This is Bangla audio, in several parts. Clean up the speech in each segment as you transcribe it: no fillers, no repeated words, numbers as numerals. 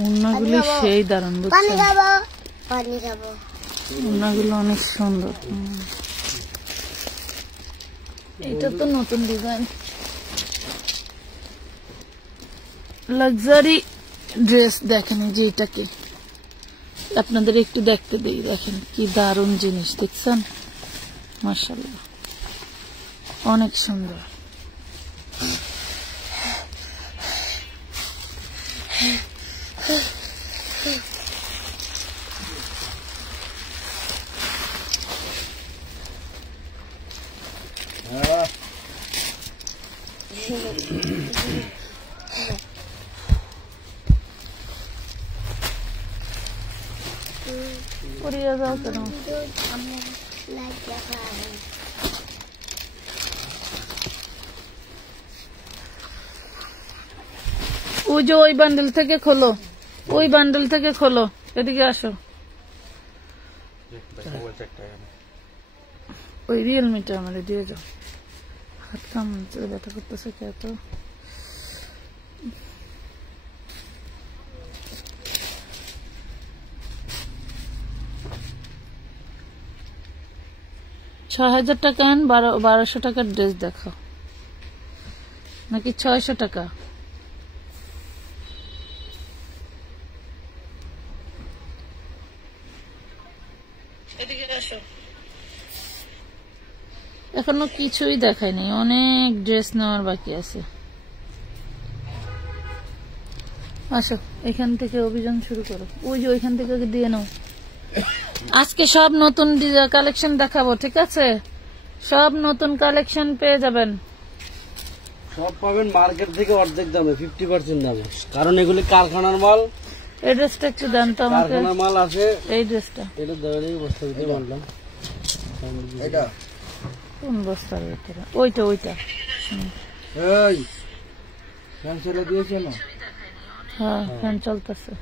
ওড়নাগুলো সেই দারুণ, বুঝছেন? ওড়নাগুলো অনেক সুন্দর। এটা তো নতুন ডিজাইন, লাক্সারি ড্রেস। দেখেন যে এটাকে আপনাদের একটু দেখতে দেই, দেখেন কি দারুণ জিনিস, দেখছেন? মাশাআল্লাহ, অনেক সুন্দর। পরিয়া যাও কেন? ওই যে ওই বান্ডেল থেকে খোলো, ওই বান্ডেল থেকে খোলো, এদিকে আসো। ওই রিয়েলমিটা আমাদের দিয়ে যাও। হাত কামড়ে ব্যথা করতেছে এত। $৬,০০০ টাকা, ১২০০ টাকার ড্রেস দেখো, নাকি ৬০০ টাকা? এখনো কিছুই দেখায়নি, অনেক ড্রেস নেওয়ার বাকি আছে। আসো, এখান থেকে অভিযান শুরু করো। ওই যে ওইখান থেকে দিয়ে নাও। আজকে সব নতুন কালেকশন দেখাবো, ঠিক আছে? সব নতুন কালেকশন পেয়ে যাবেন, সব পাবেন মার্কেট থেকে অর্ধেক দামে, 50% দামে, কারণ এগুলি কারখানার মাল। এই ড্রেসটা একটু দেন তো আমাকে। কারখানার মাল আছে এই ড্রেসটা, এটা দেওয়ারই বস্তা দিতে বললাম। এটা কোন বস্তার ভিতরে? ওইটা ওইটা। এই ফ্যান চলে দিয়েছে না? হ্যাঁ, ফ্যান চলতেছে।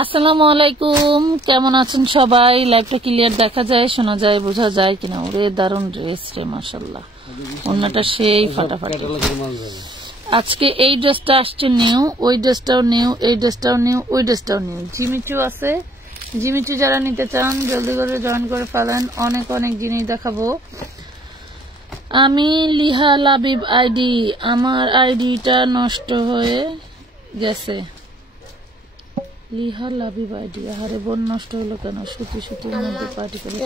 আসসালামু আলাইকুম, কেমন আছেন সবাই? লাইভটা ক্লিয়ার দেখা যায়, শোনা যায়, বোঝা যায় কিনা? ওরে দারুণ ড্রেস রে, মাশাআল্লাহ, ওন্নাটা সেই ফাটাফাটি। আজকে এই ড্রেসটা আসছে নিউ, ওই ড্রেসটাও নিউ, এই ড্রেসটাও নিউ, ওই ড্রেসটাও নিউ। জিমিচু আছে, জিমিচু যারা নিতে চান জলদি করে জয়েন করে ফেলেন। অনেক অনেক জিনিস দেখাবো। আমি লিহা লাবিব আইডি, আমার আইডিটা নষ্ট হয়ে গেছে। লিহা লাবিব আইডি, আরে বোন নষ্ট হলো কেন? সুতির মধ্যে পার্টি করে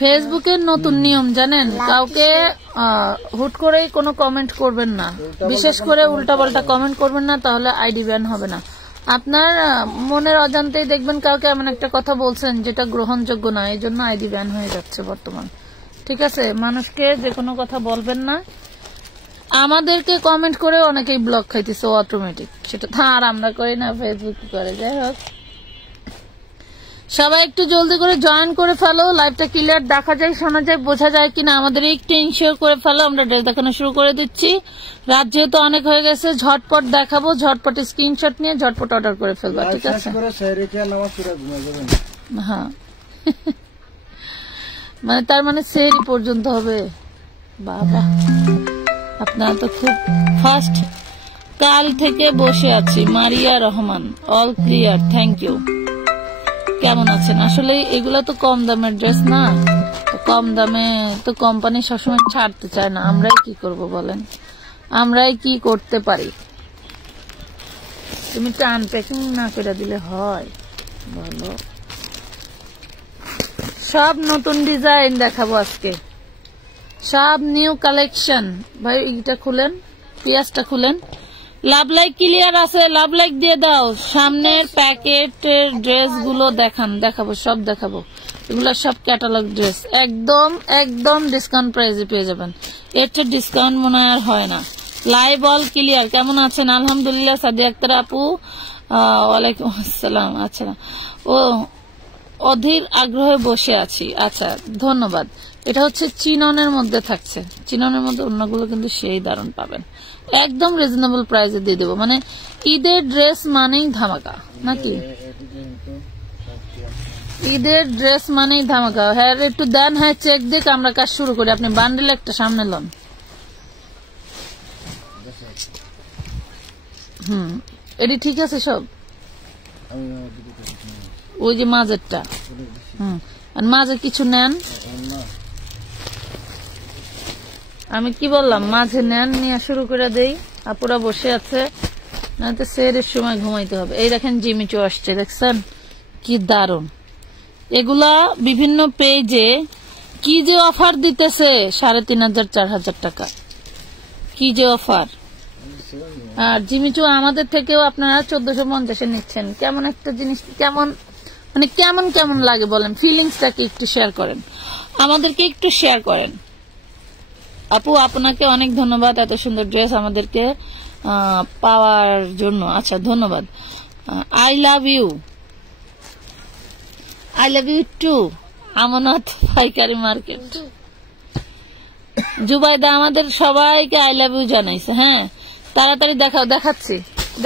ফেসবুকের নতুন নিয়ম জানেন, কাউকে হুট করে কোনো কমেন্ট করবেন না, বিশেষ করে উল্টাপাল্টা কমেন্ট করবেন না, তাহলে আইডি ব্যান হবে না। আপনার মনের অজান্তেই দেখবেন কাউকে এমন একটা কথা বলছেন যেটা গ্রহণযোগ্য না, এই জন্য আইডি ব্যান হয়ে যাচ্ছে বর্তমান, ঠিক আছে? মানুষকে যে কোনো কথা বলবেন না। আমাদেরকে কমেন্ট করে অনেকেই ব্লক খাইতেছে অটোমেটিক, সেটা তো আর আমরা করি না, ফেসবুক করে। যাই হোক, সবাই একটু জলদি করে জয়েন করে ফেলো। লাইভটা ক্লিয়ার দেখা যায়, শোনা যায়, বোঝা যায় কিনা আমাদের একটু ইনশিওর করে ফেলো। আমরা ড্রেস দেখানো শুরু করে দিচ্ছি। রাত যেহেতু অনেক হয়ে গেছে, ঝটপট দেখাবো, ঝটপট স্ক্রিনশট নিয়ে ঝটপট অর্ডার করে ফেলবা, ঠিক আছে? হ্যাঁ, মানে তার মানে সেহরি পর্যন্ত হবে। বাবা, আপনারা তো খুব ফাস্ট। কাল থেকে বসে আছি, Maria Rahman, all clear, thank you. কেমন আছেন? আসলে এগুলো তো কম দামের ড্রেস না, কম দামে তো কোম্পানি সবসময় ছাড়তে চায় না। আমরাই কি করব বলেন, আমরাই কি করতে পারি? তুমি তো আনপ্যাকিং না করে দিলে হয় বলো? সব নতুন ডিজাইন দেখাবো আজকে, সব নিউ কালেকশন। ভাই এটা খুলেন, পিয়াজটা খুলেন। লাভ লাইক ক্লিয়ার আছে, লাভ লাইক দিয়ে দাও। সামনের প্যাকেটের ড্রেস গুলো দেখাবো, সব দেখাবো। এগুলো সব ক্যাটালগ ড্রেস, একদম একদম ডিসকাউন্ট প্রাইসে পেয়ে যাবেন। এর চেয়ে ডিসকাউন্ট মনে হয় না। লাইভ অল ক্লিয়ার, কেমন আছেন? আলহামদুলিল্লাহ। সাদিয়া আক্তার আপু, ওয়ালাইকুম আসসালাম। আচ্ছা, ও অধীর আগ্রহে বসে আছি। আচ্ছা, ধন্যবাদ। এটা হচ্ছে চিননের মধ্যে থাকছে, চিননের মধ্যে অন্যগুলো কিন্তু সেই দারুণ পাবেন, একদম রিজনেবল প্রাইসে দিয়ে দেবো। মানে ঈদের ড্রেস মানেই ধামাকা নাকি? ঈদের ড্রেস মানেই ধামাকা। হ্যাঁ, একটু দেন, হ্যাঁ চেক দিক, আমরা কাজ শুরু করি। আপনি বান্ডেল একটা সামনে লন। এটি ঠিক আছে সব, ওই যে মাঝেরটা। আর মাঝে কিছু নেন, আমি কি বললাম, মাঝে নেন, নিয়ে শুরু করে দেই। আপুরা বসে আছে, না তো সেরের সময় ঘুমাইতে হবে। এই দেখেন জিমিচু আসছে, দেখছেন কি দারুন। এগুলা বিভিন্ন পেজে কি যে অফার দিতেছে, 3,500 4,000 টাকা, কি যে অফার। আর জিমিচু আমাদের থেকেও আপনারা 1450 নিচ্ছেন। কেমন একটা জিনিস, কেমন মানে কেমন কেমন লাগে বলেন, ফিলিংসটাকে একটু শেয়ার করেন, আমাদেরকে একটু শেয়ার করেন। আপু আপনাকে অনেক ধন্যবাদ এত সুন্দর ড্রেস আমাদেরকে পাওয়ার জন্য। আচ্ছা ধন্যবাদ। I love you, I love you too. আমানত পাইকারি মার্কেট, জুবাইদা আমাদের সবাইকে আই লাভ ইউ জানাইছে। হ্যাঁ তাড়াতাড়ি দেখাও, দেখাচ্ছি,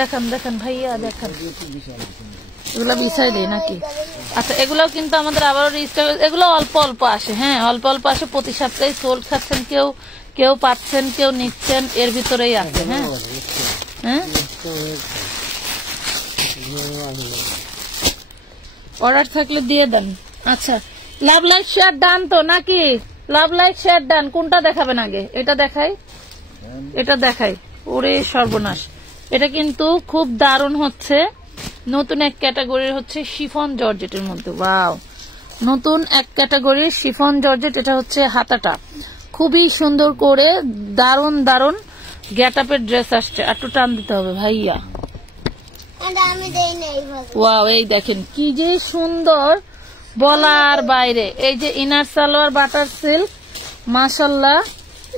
দেখান দেখান ভাইয়া দেখান। এগুলো বিছাই দেয় নাকি? আচ্ছা এগুলো কিন্তু আমাদের আবারও রিস্টার, এগুলো অল্প অল্প আসে। হ্যাঁ অল্প অল্প আসে, প্রতি সপ্তাহে সোল্ড খাচ্ছেন, কেউ কেউ পাচ্ছেন, কেউ নিচ্ছেন, এর ভিতরেই আছে। হ্যাঁ হ্যাঁ অর্ডার থাকলে দিয়ে দেন। আচ্ছা লাভ লাইক শেয়ার ডান তো নাকি? লাভ লাইক শেয়ার ডান, কোনটা দেখাবেন আগে? এটা দেখাই, এটা দেখাই। ওরে সর্বনাশ, এটা কিন্তু খুব দারুণ হচ্ছে, নতুন এক ক্যাটাগরির হচ্ছে শিফন জর্জেটের মধ্যে। ওয়াও, নতুন এক ক্যাটাগরির শিফন জর্জেট। এটা হচ্ছে হাতাটা খুবই সুন্দর করে, দারুণ দারুণ গেটআপের ড্রেস আসছে। একটু টান দিতে হবে ভাইয়া। ওয়াও, এই দেখেন কি যে সুন্দর, বলার বাইরে। এই যে ইনার সালোয়ার বাটার সিল্ক, মাশাল্লাহ।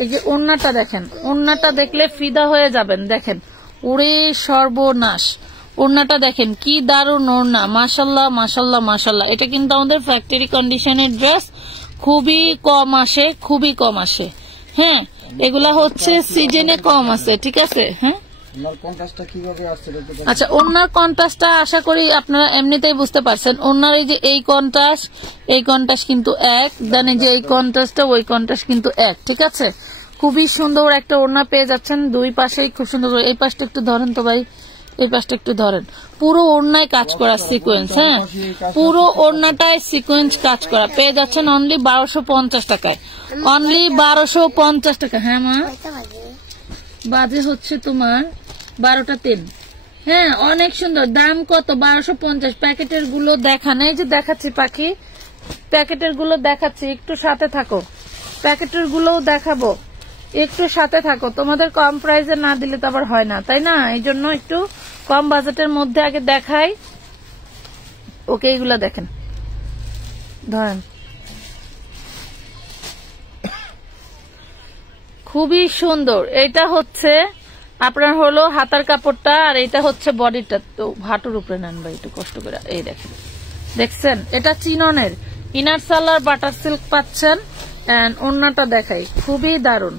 এই যে ওড়নাটা দেখেন, ওড়নাটা দেখলে ফিদা হয়ে যাবেন। দেখেন ওরে সর্বনাশ, ওড়নাটা দেখেন কি দারুণ ওড়না, মাশাল্লাহ মাশাল্লাহ মাশাল্লাহ। এটা কিন্তু আমাদের ফ্যাক্টরি কন্ডিশনের ড্রেস, খুবই কম আসে, খুবই কম আসে। হ্যাঁ এগুলা হচ্ছে সিজনে কম আছে, ঠিক আছে। হ্যাঁ আচ্ছা ওড়নার কন্ট্রাস্টটা আশা করি আপনারা এমনিতেই বুঝতে পারছেন। ওড়নার এই যে এই কন্ট্রাস্ট কিন্তু এক, দেন এই যে এই কন্ট্রাস্টটা ওই কন্ট্রাস্ট কিন্তু এক, ঠিক আছে। খুবই সুন্দর একটা ওড়না পেয়ে যাচ্ছেন, দুই পাশেই খুব সুন্দর। এই পাশটা একটু ধরেন তো ভাই, এই পাশটা একটু ধরেন। পুরো ওড়নায় কাজ করা সিকোয়েন্স, হ্যাঁ পুরো ওড়নাটায় সিকোয়েন্স কাজ করা পেয়ে যাচ্ছেন অনলি 1250 টাকায়, অনলি 1250 টাকা। হ্যাঁ মা, বাজে হচ্ছে তোমার 12টা 3। হ্যাঁ অনেক সুন্দর, দাম কত? 1250। প্যাকেটের গুলো দেখান, এই যে দেখাচ্ছি পাখি, প্যাকেটের গুলো দেখাচ্ছি, একটু সাথে থাকো। প্যাকেটের গুলোও দেখাবো, একটু সাথে থাকো। তোমাদের কম প্রাইসে না দিলে তো আবার হয় না, তাই না? এই জন্য একটু কম বাজেটের মধ্যে আগে দেখাই। ওকে এইগুলা দেখেন, ধরেন খুবই সুন্দর। এটা হচ্ছে আপনার হলো হাতার কাপড়টা, আর এটা হচ্ছে বডিটা। তো হাঁটুর উপরে নেন ভাই একটু কষ্ট করে। এই দেখেন, দেখছেন এটা চিননের ইনার সালোয়ার বাটার সিল্ক পাচ্ছেন। এন্ড ওড়নাটা দেখাই, খুবই দারুন,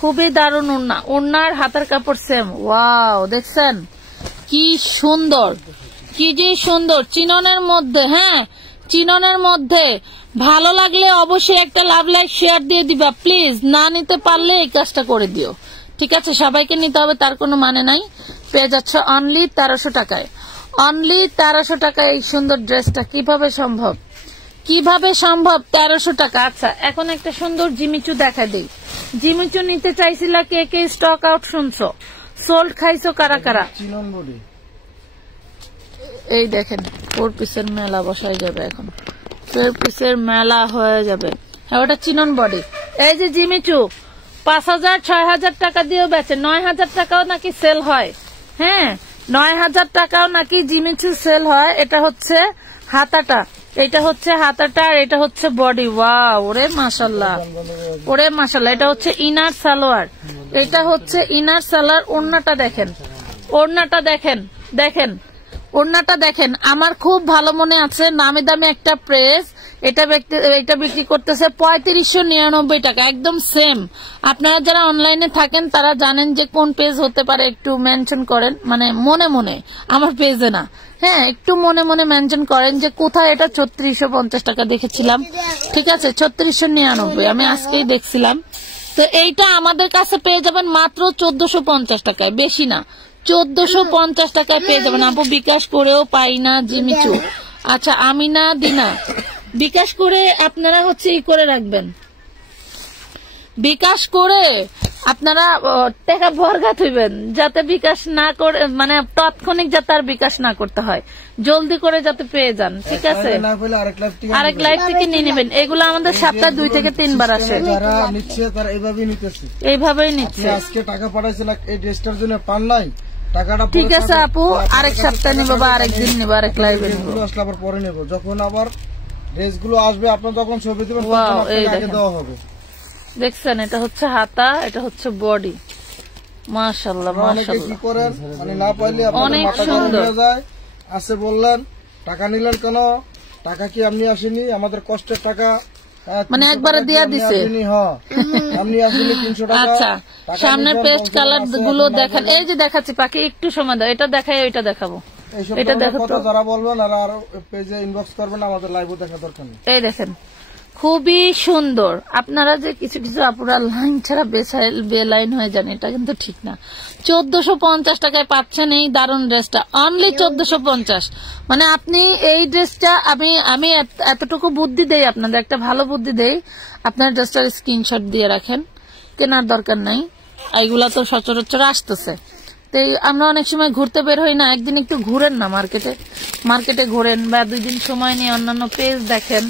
খুবই দারুন ওড়না। ওড়নার হাতার কাপড় সেম। ওয়াও, দেখছেন কি সুন্দর, কি যে সুন্দর চিননের মধ্যে। হ্যাঁ চিননের মধ্যে ভালো লাগলে অবশ্যই একটা লাভ লাইক শেয়ার দিয়ে দিবা প্লিজ। না নিতে পারলে এই কাজটা করে দিও, ঠিক আছে। সবাইকে নিতে হবে তার কোনো মানে নাই। পেয়ে যাচ্ছে অনলি 1300 টাকায়, অনলি 1300 টাকায় এই সুন্দর ড্রেসটা। কিভাবে সম্ভব, কিভাবে সম্ভব 1300 টাকা। আচ্ছা এখন একটা সুন্দর জিমিচু দেখা দেই। জিমিচু নিতে চাইছিলা কে কে? স্টক আউট শুনছো, সোল্ড খাইছো কারা কারা? এই দেখেন 4 পিসের মেলা বসাই যাবে এখন, 4 পিসের মেলা হয়ে যাবে। হ্যাঁ ওটা চিনন বডি। এই যে জিমিচু 5000 6000 টাকা দিয়েও বেচে, 9000 টাকাও নাকি সেল হয়। হ্যাঁ 9000 টাকাও নাকি জিমিচু সেল হয়। এটা হচ্ছে হাতাটা, এটা হচ্ছে হাতাটা, আর এটা হচ্ছে বডি। ওয়াও, ওরে মাশাল্লাহ, ওরে মাশাল্লাহ। এটা হচ্ছে ইনার সালোয়ার, এটা হচ্ছে ইনার সালোয়ার। ওড়নাটা দেখেন, ওড়নাটা দেখেন, দেখেন ওড়নাটা দেখেন। আমার খুব ভালো মনে আছে, নামি দামি একটা প্রেস, এটা বিক্রি করতেছে 3599 টাকা, একদম সেম। আপনারা যারা অনলাইনে থাকেন তারা জানেন যে কোন পেজ হতে পারে, একটু মেনশন করেন, মানে মনে মনে, আমার পেজে না। হ্যাঁ একটু মনে মনে মেনশন করেন যে কোথায় এটা 3650 টাকা দেখেছিলাম, ঠিক আছে 3699, আমি আজকেই দেখছিলাম। তো এইটা আমাদের কাছে পেয়ে যাবেন মাত্র 1450 টাকায়, বেশি না, 1450 টাকায় পেয়ে যাবেন আপু। বিকাশ করেও পাই না জিমিচু। আচ্ছা আমিনা দিনা, বিকাশ করে আপনারা হচ্ছে ই করে রাখবেন, বিকাশ করে আপনারা টাকা বরগাত হইবেন, যাতে বিকাশ না করে মানে তাৎক্ষণিক যাতে আর বিকাশ না করতে হয়, জলদি করে যাতে পেয়ে যান, ঠিক আছে? আরেক লাইভ থেকে নিয়ে নেবেন। এগুলো আমাদের সপ্তাহে 2 থেকে 3 বার আসে। যারা নিচ্ছে তারা এইভাবেই নিতেছে, এইভাবেই নিচ্ছে। আজকে টাকা পাঠাইছিল এই ড্রেসটার জন্য, পান নাই টাকাটা, ঠিক আছে আপু, আরেক সপ্তাহে নিবো বা আরেকদিন নিবো, আরেক লাইভে নিবো, আসলে আবার পরে নেবো। যখন আবার ড্রেসগুলো আসবে আপনার তখন ছবি দিবেন, আগে দেওয়া হবে। দেখছেন, এটা হচ্ছে হাতা, এটা হচ্ছে বডি। মাশাআল্লাহ মাশাআল্লাহ, কি করেন মানে না পাইলে অনেক সুন্দর যায়। আছে বললেন টাকা নিলেন কেন, টাকা কি আপনি আসেনি, আমাদের কষ্টের টাকা মানে একবারে দিয়া দিছে। আপনি আসেনি 300 টাকা। আচ্ছা সামনের পেস্ট কালার গুলো দেখেন, এই যে দেখাচ্ছি পাখি, একটু সময় দাও, এটা দেখাই ওইটা দেখাবো, এটা দেখো তো। যারা বলবেন আর পেজে ইনবক্স করবেন, আমাদের লাইভও দেখা দরকার নেই। এই দেখেন খুবই সুন্দর। আপনারা যে কিছু কিছু আপুরা লাইন ছাড়া বেলাইন হয়ে যান, এটা কিন্তু ঠিক না। 1450 টাকায় পাচ্ছেন এই দারুন ড্রেসটা, অনলি 1450। মানে আপনি এই ড্রেসটা, আমি এতটুকু বুদ্ধি দেই আপনাদের, একটা ভালো বুদ্ধি দেই, আপনার ড্রেসটার স্ক্রিনশট দিয়ে রাখেন, কেনার দরকার নাই, এইগুলা তো সচরাচর আসতেছে। আমরা অনেক সময় ঘুরতে বের হই না, একদিন একটু ঘুরেন না মার্কেটে ঘুরেন, বা 2 দিন সময় নিয়ে অন্যান্য পেজ দেখেন।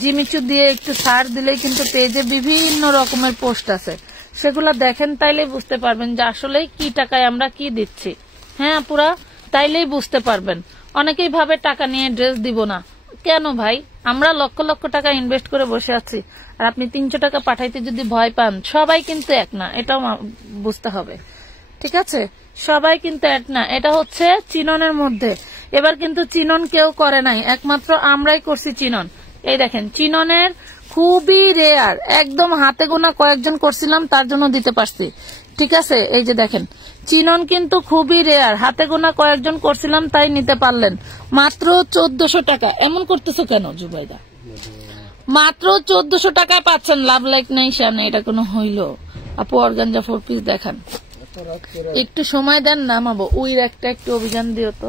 জিমিচু দিয়ে একটু সার্চ দিলেই কিন্তু পেজে বিভিন্ন রকমের পোস্ট আছে, সেগুলা দেখেন, তাইলেই বুঝতে পারবেন যে আসলে কি টাকায় আমরা কি দিচ্ছি। হ্যাঁ আপুরা, তাইলেই বুঝতে পারবেন। অনেকেই ভাবে টাকা নিয়ে ড্রেস দিব না, কেন ভাই? আমরা লক্ষ লক্ষ টাকা ইনভেস্ট করে বসে আছি, আর আপনি 300 টাকা পাঠাইতে যদি ভয় পান, সবাই কিন্তু এক না, এটাও বুঝতে হবে, ঠিক আছে? সবাই কিন্তু এক না। এটা হচ্ছে চিননের মধ্যে, এবার কিন্তু চিনন কেউ করে নাই, একমাত্র আমরাই করছি চিনন। এই দেখেন চিননের খুবই রেয়ার, একদম হাতে গোনা কয়েকজন করছিলাম, তার জন্য দিতে পারছি, ঠিক আছে? এই যে দেখেন চিনন কিন্তু খুবই রেয়ার, হাতে গোনা কয়েকজন করছিলাম, তাই নিতে পারলেন। মাত্র 1400 টাকা। এমন করতেছো কেন জুবাইদা? মাত্র 1400 টাকায় পাচ্ছেন। লাভ লাইক নাই শান, এটা কোনো হইল? আপু অর্গানজা 4 পিস দেখান, একটু সময় দেন, নামাবো। উইর একটা একটু অভিযান দিও তো।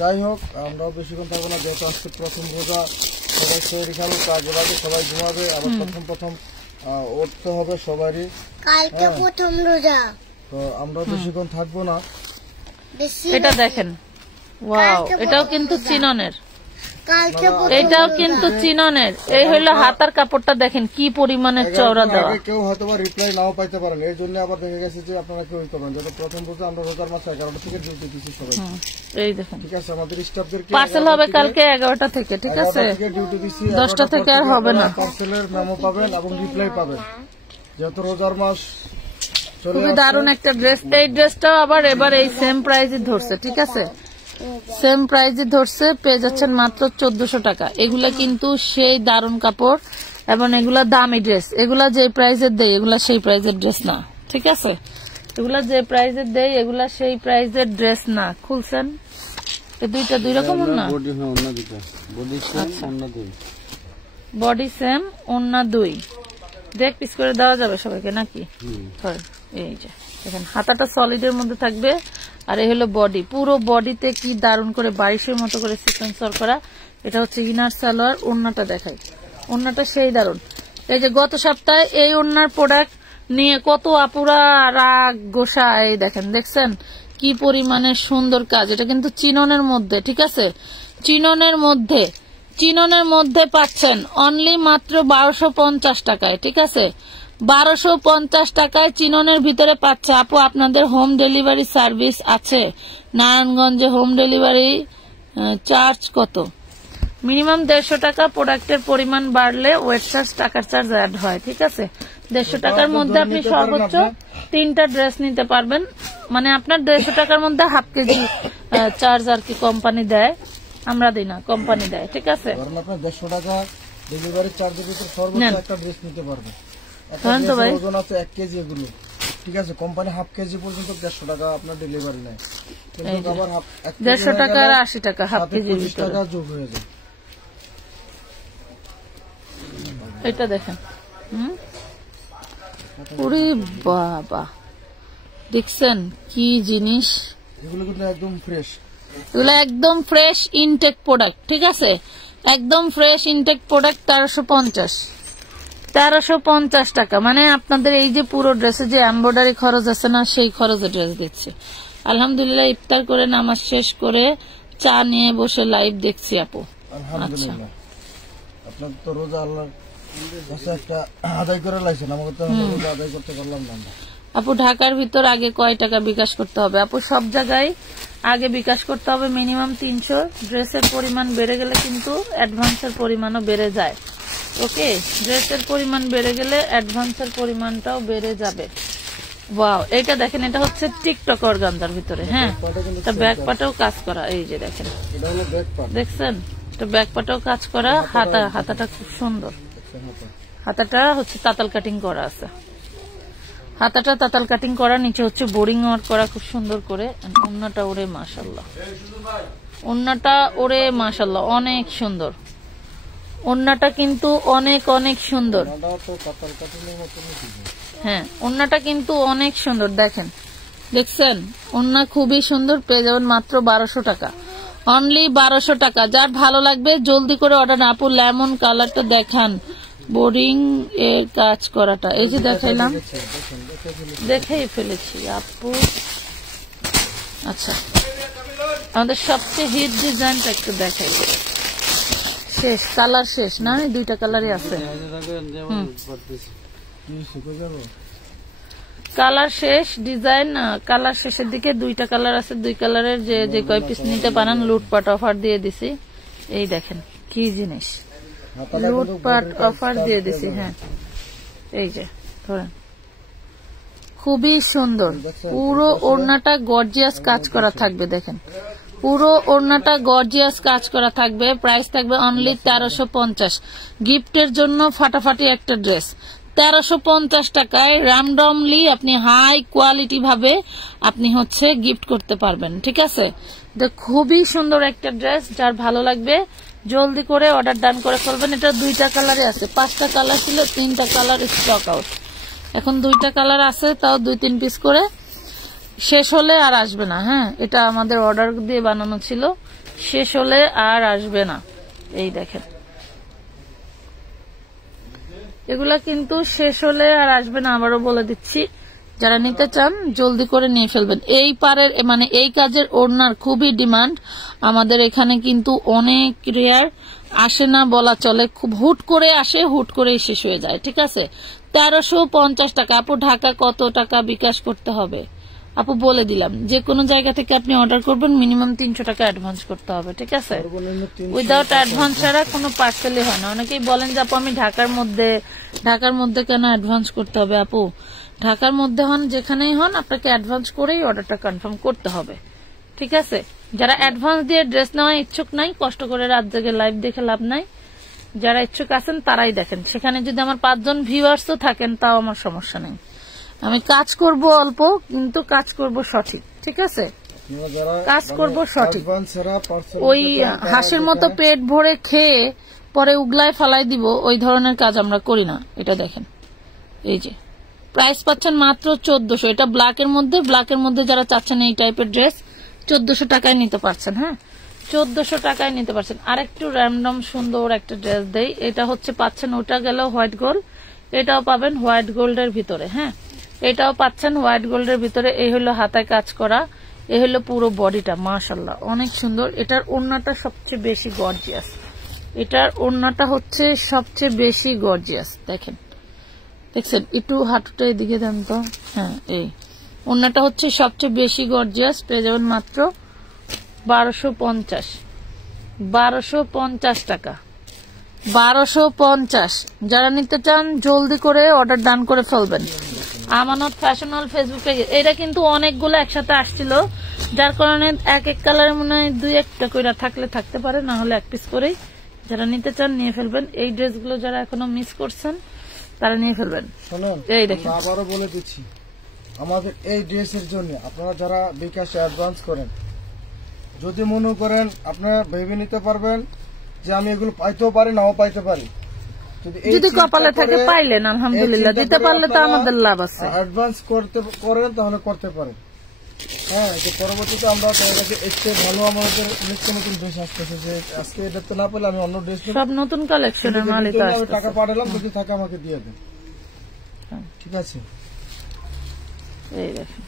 যাই হোক, আমরাও বেশিক্ষণ থাকবো না, যেহেতু আজকে প্রথম রোজা, সবাই শরীর খাবে, কাজের আগে সবাই ঘুমাবে, আবার প্রথম উঠতে হবে সবারই, কালকে প্রথম রোজা, তো আমরাও বেশিক্ষণ থাকবো না। এটা দেখেন, ওয়াও, এটাও কিন্তু চিননের, এটাও কিন্তু চিননের। এই হইলো হাতার কাপড়টা, দেখেন কি পরিমাণের চওড়া দেওয়া। কেউ হয়তো রিপ্লাই নাও পাইতে পারেন, এই জন্য আবার দেখে গেছে যে আপনারা কেউ করবেন, যত প্রথম রোজা আমরা রোজার মাসে 11টা থেকে ডিউটি দিচ্ছি সবাই। এই দেখেন, ঠিক আছে? আমাদের স্টাফদের পার্সেল হবে কালকে 11টা থেকে, ঠিক আছে? ডিউটি দিচ্ছি, 10টা থেকে আর হবে না। পার্সেলের মেমো পাবেন এবং রিপ্লাই পাবেন, যেহেতু রোজার মাস। খুবই দারুণ একটা ড্রেস। এই ড্রেসটাও আবার এবার এই সেম প্রাইসে ধরছে, ঠিক আছে? সেম প্রাইসে ধরছে, পেয়ে যাচ্ছেন মাত্র 1400 টাকা। এগুলা কিন্তু সেই দারুণ কাপড় এবং এগুলা দামি ড্রেস। এগুলা যে প্রাইসের দেয়, এগুলা সেই প্রাইসের ড্রেস না, ঠিক আছে? এগুলা যে প্রাইসের দেয়, এগুলা সেই প্রাইসের ড্রেস না। খুলছেন এই দুইটা 2 রকম না, বডি সেম, ওন্না 2, দেখ পিস করে দেওয়া যাবে সবাইকে নাকি? এই যে দেখেন, হাতাটা সলিডের মধ্যে থাকবে, আর এই হলো বডি। পুরো বডিতে কি দারুণ করে বারিশের মতো করে সিকোয়েন্স করা। এটা হচ্ছে ইনার সালোয়ার। ওন্নাটা দেখাই, ওন্নাটা সেই দারুণ। এই যে গত সপ্তাহে এই ওন্নার প্রোডাক্ট নিয়ে কত আপুরা রাগ গোসা, এই দেখেন, দেখছেন কি পরিমাণের সুন্দর কাজ। এটা কিন্তু চিননের মধ্যে, ঠিক আছে? চিননের মধ্যে পাচ্ছেন অনলি মাত্র 1250 টাকায়, ঠিক আছে? 1250 টাকায় চিননের ভিতরে পাচ্ছে। আপু আপনাদের হোম ডেলিভারি সার্ভিস আছে? নারায়ণগঞ্জে হোম ডেলিভারি চার্জ কত? মিনিমাম 150 টাকা। প্রোডাক্টের পরিমাণ বাড়লে ওয়েট চার্জ, টাকার চার্জ অ্যাড হয়, ঠিক আছে? 150 টাকার মধ্যে আপনি সর্বোচ্চ 3টা ড্রেস নিতে পারবেন। মানে আপনার 150 টাকার মধ্যে হাফ কেজি চার্জ আর কি কোম্পানি দেয়, আমরা দিই না, কোম্পানি দেয়, ঠিক আছে? আপনার 150 টাকা ডেলিভারি চার্জের ভিতরে সর্বোচ্চ একটা ড্রেস নিতে পারবেন। ওজন আছে 1 কেজি, এগুলো ঠিক আছে? কোম্পানি হাফ কেজি পর্যন্ত 150 টাকা আপনার ডেলিভারি নেয়, কিন্তু আবার 150 টাকা আর 80 টাকা হাফ কেজি টাকা যোগ হয়ে যায়। এটা দেখেন, ওরে বাবা দেখছেন কি জিনিস, এগুলো কিন্তু একদম ফ্রেশ, এগুলো একদম ফ্রেশ ইনটেক প্রোডাক্ট। ঠিক আছে, একদম ফ্রেশ ইনটেক প্রোডাক্ট। 1350 টাকা। মানে আপনাদের এই যে পুরো ড্রেসে যে এমব্রয়ডারি খরচ আছে না, সেই খরচে ড্রেস দিচ্ছে। আলহামদুলিল্লাহ ইফতার করে নামাজ শেষ করে চা নিয়ে বসে লাইভ দেখছি আপু। আলহামদুলিল্লাহ। আপনার তো রোজা আল্লাহর কাছে একটা আদায় করে লাইছেন, আমাকে তো রোজা আদায় করতে পারলাম না। আপু ঢাকার ভিতর আগে কয় টাকা বিকাশ করতে হবে? আপু সব জায়গায় আগে বিকাশ করতে হবে মিনিমাম 300। ড্রেসের পরিমাণ বেড়ে গেলে কিন্তু অ্যাডভান্সের পরিমাণও বেড়ে যায়। ওকে, ড্রেসের পরিমাণ বেড়ে গেলে অ্যাডভান্সের পরিমাণটাও বেড়ে যাবে। ওয়াও, এটা দেখেন, এটা হচ্ছে টিকটক অর্গানজার ভিতরে। হ্যাঁ, এটা ব্যাক পাটাও কাজ করা। এই যে দেখেন, দেখছেন, এটা ব্যাক পাটাও কাজ করা। হাতাটা খুব সুন্দর। হাতাটা হচ্ছে তাতাল কাটিং করা আছে। হাতাটা তাতাল কাটিং করা, নিচে হচ্ছে বোরিং ওয়ার্ক করা খুব সুন্দর করে। ওন্নাটা ওরে মাশাআল্লাহ, ওন্নাটা ওরে মাশাআল্লাহ, অনেক সুন্দর। ওন্নাটা কিন্তু অনেক অনেক সুন্দর। হ্যাঁ, ওন্নাটা কিন্তু অনেক সুন্দর। দেখেন, দেখছেন, ওন্না খুবই সুন্দর। পেয়ে যাবেন মাত্র 1200 টাকা, অনলি 1200 টাকা। যার ভালো লাগবে জলদি করে অর্ডার। আপু লেমন কালারটা দেখান, বোরিং এর কাজ করাটা। এই যে দেখাইলাম, দেখেই ফেলেছি আপু। আচ্ছা, আমাদের সবচেয়ে হিট ডিজাইনটা একটু দেখাই। শেষ কালার শেষ না, দুইটা কালারই আছে। কালার শেষ ডিজাইন, কালার শেষের দিকে দুইটা কালার আছে। দুই কালারের যে কয় পিস নিতে পারেন লুটপাট অফার দিয়ে দিছি। এই দেখেন কি জিনিস, লুটপাট অফার দিয়ে দিছি। হ্যাঁ, এই যে ধরেন, খুবই সুন্দর। পুরো ওড়নাটা গর্জিয়াস কাজ করা থাকবে। দেখেন, পুরো ওড়নাটা গর্জিয়াস কাজ করা থাকবে। প্রাইস থাকবে অনলি 1350। গিফটের জন্য ফাটাফাটি একটা ড্রেস 1350 টাকায় র্যান্ডমলি আপনি হাই কোয়ালিটি ভাবে আপনি হচ্ছে গিফট করতে পারবেন। ঠিক আছে, খুবই সুন্দর একটা ড্রেস। যার ভালো লাগবে জলদি করে অর্ডার ডান করে ফেলবেন। এটা দুইটা কালারে আছে, 5টা কালার ছিল, 3টা কালার স্টক আউট। এখন 2টা কালার আছে, তাও 2-3 পিস করে। শেষ হলে আর আসবে না। হ্যাঁ, এটা আমাদের অর্ডার দিয়ে বানানো ছিল, শেষ হলে আর আসবে না। এই দেখেন, এগুলা কিন্তু শেষ হলে আর আসবে না। আবারও বলে দিচ্ছি, যারা নিতে চান জলদি করে নিয়ে ফেলবেন। এই পারের মানে এই কাজের ওড়নার খুবই ডিমান্ড আমাদের এখানে, কিন্তু অনেক রেয়ার, আসে না বলা চলে। খুব হুট করে আসে, হুট করেই শেষ হয়ে যায়। ঠিক আছে, 1350 টাকা। আপু ঢাকা কত টাকা বিকাশ করতে হবে? আপু বলে দিলাম, যে কোনো জায়গা থেকে আপনি অর্ডার করবেন মিনিমাম 300 টাকা অ্যাডভান্স করতে হবে। ঠিক আছে, উইদাউট অ্যাডভান্স ছাড়া কোনো পার্সেলই হয় না। অনেকেই বলেন যে আপু আমি ঢাকার মধ্যে কেন অ্যাডভান্স করতে হবে? আপু ঢাকার মধ্যে হন, যেখানেই হন, আপনাকে অ্যাডভান্স করেই অর্ডারটা কনফার্ম করতে হবে। ঠিক আছে, যারা অ্যাডভান্স দিয়ে ড্রেস নেওয়া ইচ্ছুক নাই, কষ্ট করে রাত জেগে লাইভ দেখে লাভ নাই। যারা ইচ্ছুক আছেন তারাই দেখেন। সেখানে যদি আমার 5 জন ভিউয়ার্সও থাকেন তাও আমার সমস্যা নেই। আমি কাজ করব অল্প, কিন্তু কাজ করব সঠিক। ঠিক আছে, কাজ করব সঠিক। ওই হাঁসের মতো পেট ভরে খেয়ে পরে উগলায় ফালাই দিব, ওই ধরনের কাজ আমরা করি না। এটা দেখেন, এই যে প্রাইস পাচ্ছেন মাত্র 1400। এটা ব্ল্যাকের মধ্যে যারা চাচ্ছেন এই টাইপের ড্রেস 1400 টাকায় নিতে পারছেন। হ্যাঁ, 1400 টাকায় নিতে পারছেন। আরেকটু র্যান্ডম সুন্দর একটা ড্রেস দেই। এটা হচ্ছে পাচ্ছেন, ওটা গেল হোয়াইট গোল্ড, এটাও পাবেন হোয়াইট গোল্ডের ভিতরে। হ্যাঁ, এটাও পাচ্ছেন হোয়াইট গোল্ডের ভিতরে। এই হলো হাতায় কাজ করা, এই হলো পুরো বডিটা। মাশাআল্লাহ, অনেক সুন্দর। এটার ওড়নাটা সবচেয়ে বেশি গর্জিয়াস। এটার ওড়নাটা হচ্ছে সবচেয়ে বেশি গর্জিয়াস। দেখেন, দেখছেন, একটু হাঁটুটা এদিকে দেন তো। হ্যাঁ, এই ওড়নাটা হচ্ছে সবচেয়ে বেশি গর্জিয়াস। পেয়ে যাবেন মাত্র 1250 টাকা। 1250। যারা নিতে চান জলদি করে অর্ডার ডান করে ফেলবেন। আমানত ফ্যাশন হল ফেসবুক পেজে। এটা কিন্তু অনেকগুলো একসাথে আসছিল, যার কারণে এক কালারের মনে হয় 2-1টা করে থাকতে পারে, না হলে 1 পিস করেই। যারা নিতে চান নিয়ে ফেলবেন। এই ড্রেসগুলো যারা এখনো মিস করছেন তারা নিয়ে ফেলবেন। এই দেখেন, আবারও বলে দিচ্ছি, আমাদের এই ড্রেসের জন্য আপনারা যারা বিকাশ অ্যাডভান্স করেন, যদি মনে করেন আপনারা ভেবে নিতে পারবেন যে আমি এগুলো পাইতেও পারি নাও পাইতে পারি, যদি কপালে থাকে পাইলেন আলহামদুলিল্লাহ, দিতে পারলে তো আমাদের লাভ আছে। অ্যাডভান্স করতে করেন তাহলে করতে পারেন। হ্যাঁ, যে পরবর্তীতে আমরা এসে ভালো আমাদের নিত্য নতুন ড্রেস আসতেছে, যে আজকে এটা তো না পেলে আমি অন্য ড্রেস সব নতুন কালেকশনের মালই তো আসছে। টাকা পাঠালাম, যদি থাকে আমাকে দিয়ে দেন, ঠিক আছে? এই দেখেন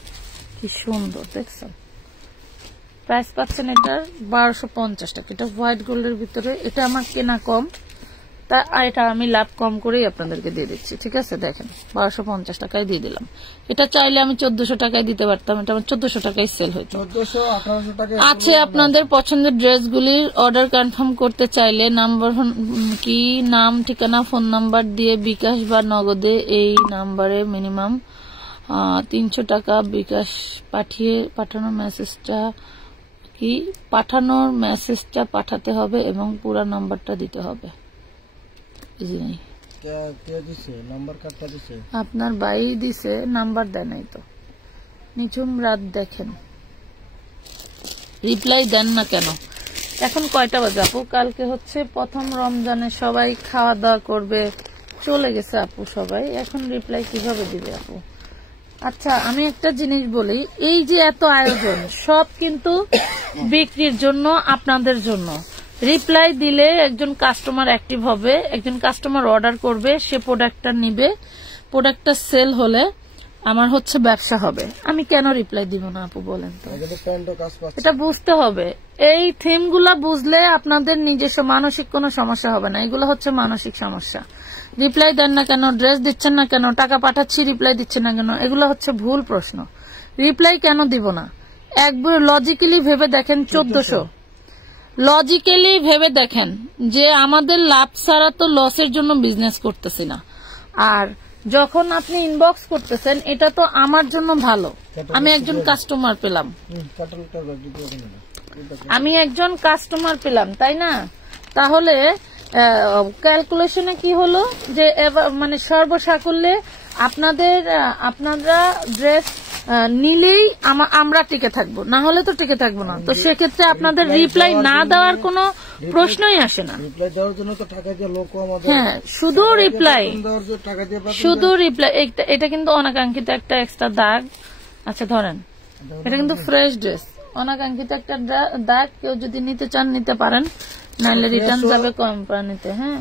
কি সুন্দর, দেখছেন? প্রাইস পাচ্ছেন এটার 1250 টাকা। এটা হোয়াইট গোল্ডের ভিতরে, এটা আমার কেনা কম, তা এটা আমি লাভ কম করেই আপনাদেরকে দিয়ে দিচ্ছি, ঠিক আছে? দেখেন 1250 টাকায় দিয়ে দিলাম। এটা চাইলে আমি 1400 টাকায় দিতে পারতাম, এটা আমার 1400 টাকায় সেল হইতো। 1400-1800 টাকা আছে। আপনাদের পছন্দের ড্রেসগুলির অর্ডার কনফার্ম করতে চাইলে নাম্বার কি, নাম, ঠিকানা, ফোন নাম্বার দিয়ে বিকাশ বা নগদে এই নাম্বারে মিনিমাম 300 টাকা বিকাশ পাঠিয়ে পাঠানোর মেসেজটা পাঠাতে হবে এবং পুরো নাম্বারটা দিতে হবে। আপনার ভাই দিছে, নাম্বার দেয় নাই তো। নিঝুম রাত দেখেন, রিপ্লাই দেন না কেন? এখন কয়টা বাজে আপু? কালকে হচ্ছে প্রথম রমজানে, সবাই খাওয়া দাওয়া করবে, চলে গেছে আপু সবাই, এখন রিপ্লাই কিভাবে দিবে আপু? আচ্ছা, আমি একটা জিনিস বলি, এই যে এত আয়োজন সব কিন্তু বিক্রির জন্য, আপনাদের জন্য। রিপ্লাই দিলে একজন কাস্টমার অ্যাক্টিভ হবে, একজন কাস্টমার অর্ডার করবে, সে প্রোডাক্টটা নিবে, প্রোডাক্টটা সেল হলে আমার হচ্ছে ব্যবসা হবে। আমি কেন রিপ্লাই দিব না আপু বলেন তো? এটা বুঝতে হবে। এই থিমগুলা বুঝলে আপনাদের নিজস্ব মানসিক কোনো সমস্যা হবে না। এগুলো হচ্ছে মানসিক সমস্যা। রিপ্লাই দেন না কেন, ড্রেস দিচ্ছেন না কেন, টাকা পাঠাচ্ছি রিপ্লাই দিচ্ছেন না কেন, এগুলো হচ্ছে ভুল প্রশ্ন। রিপ্লাই কেন দিব না? একবার লজিক্যালি ভেবে দেখেন, 1400 লজিক্যালি ভেবে দেখেন যে আমাদের লাভ ছাড়া তো লসের জন্য বিজনেস করতেছি না। আর যখন আপনি ইনবক্স করতেছেন, এটা তো আমার জন্য ভালো, আমি একজন কাস্টমার পেলাম, তাই না? তাহলে ক্যালকুলেশনে কি হলো যে মানে সর্বসাকুল্যে আপনারা ড্রেস নিলেই আমরা টিকে থাকবো, না হলে তো টিকে থাকবো না। তো সেক্ষেত্রে আপনাদের রিপ্লাই না দেওয়ার কোনো প্রশ্নই আসে না। হ্যাঁ, শুধু রিপ্লাই। এটা কিন্তু অনাকাঙ্ক্ষিত একটা এক্সট্রা দাগ। আচ্ছা ধরেন, এটা কিন্তু ফ্রেশ ড্রেস, অনাকাঙ্ক্ষিত একটা দাগ। কেউ যদি নিতে চান নিতে পারেন, নাইলে রিটার্ন যাবে কোম্পানিতে। হ্যাঁ,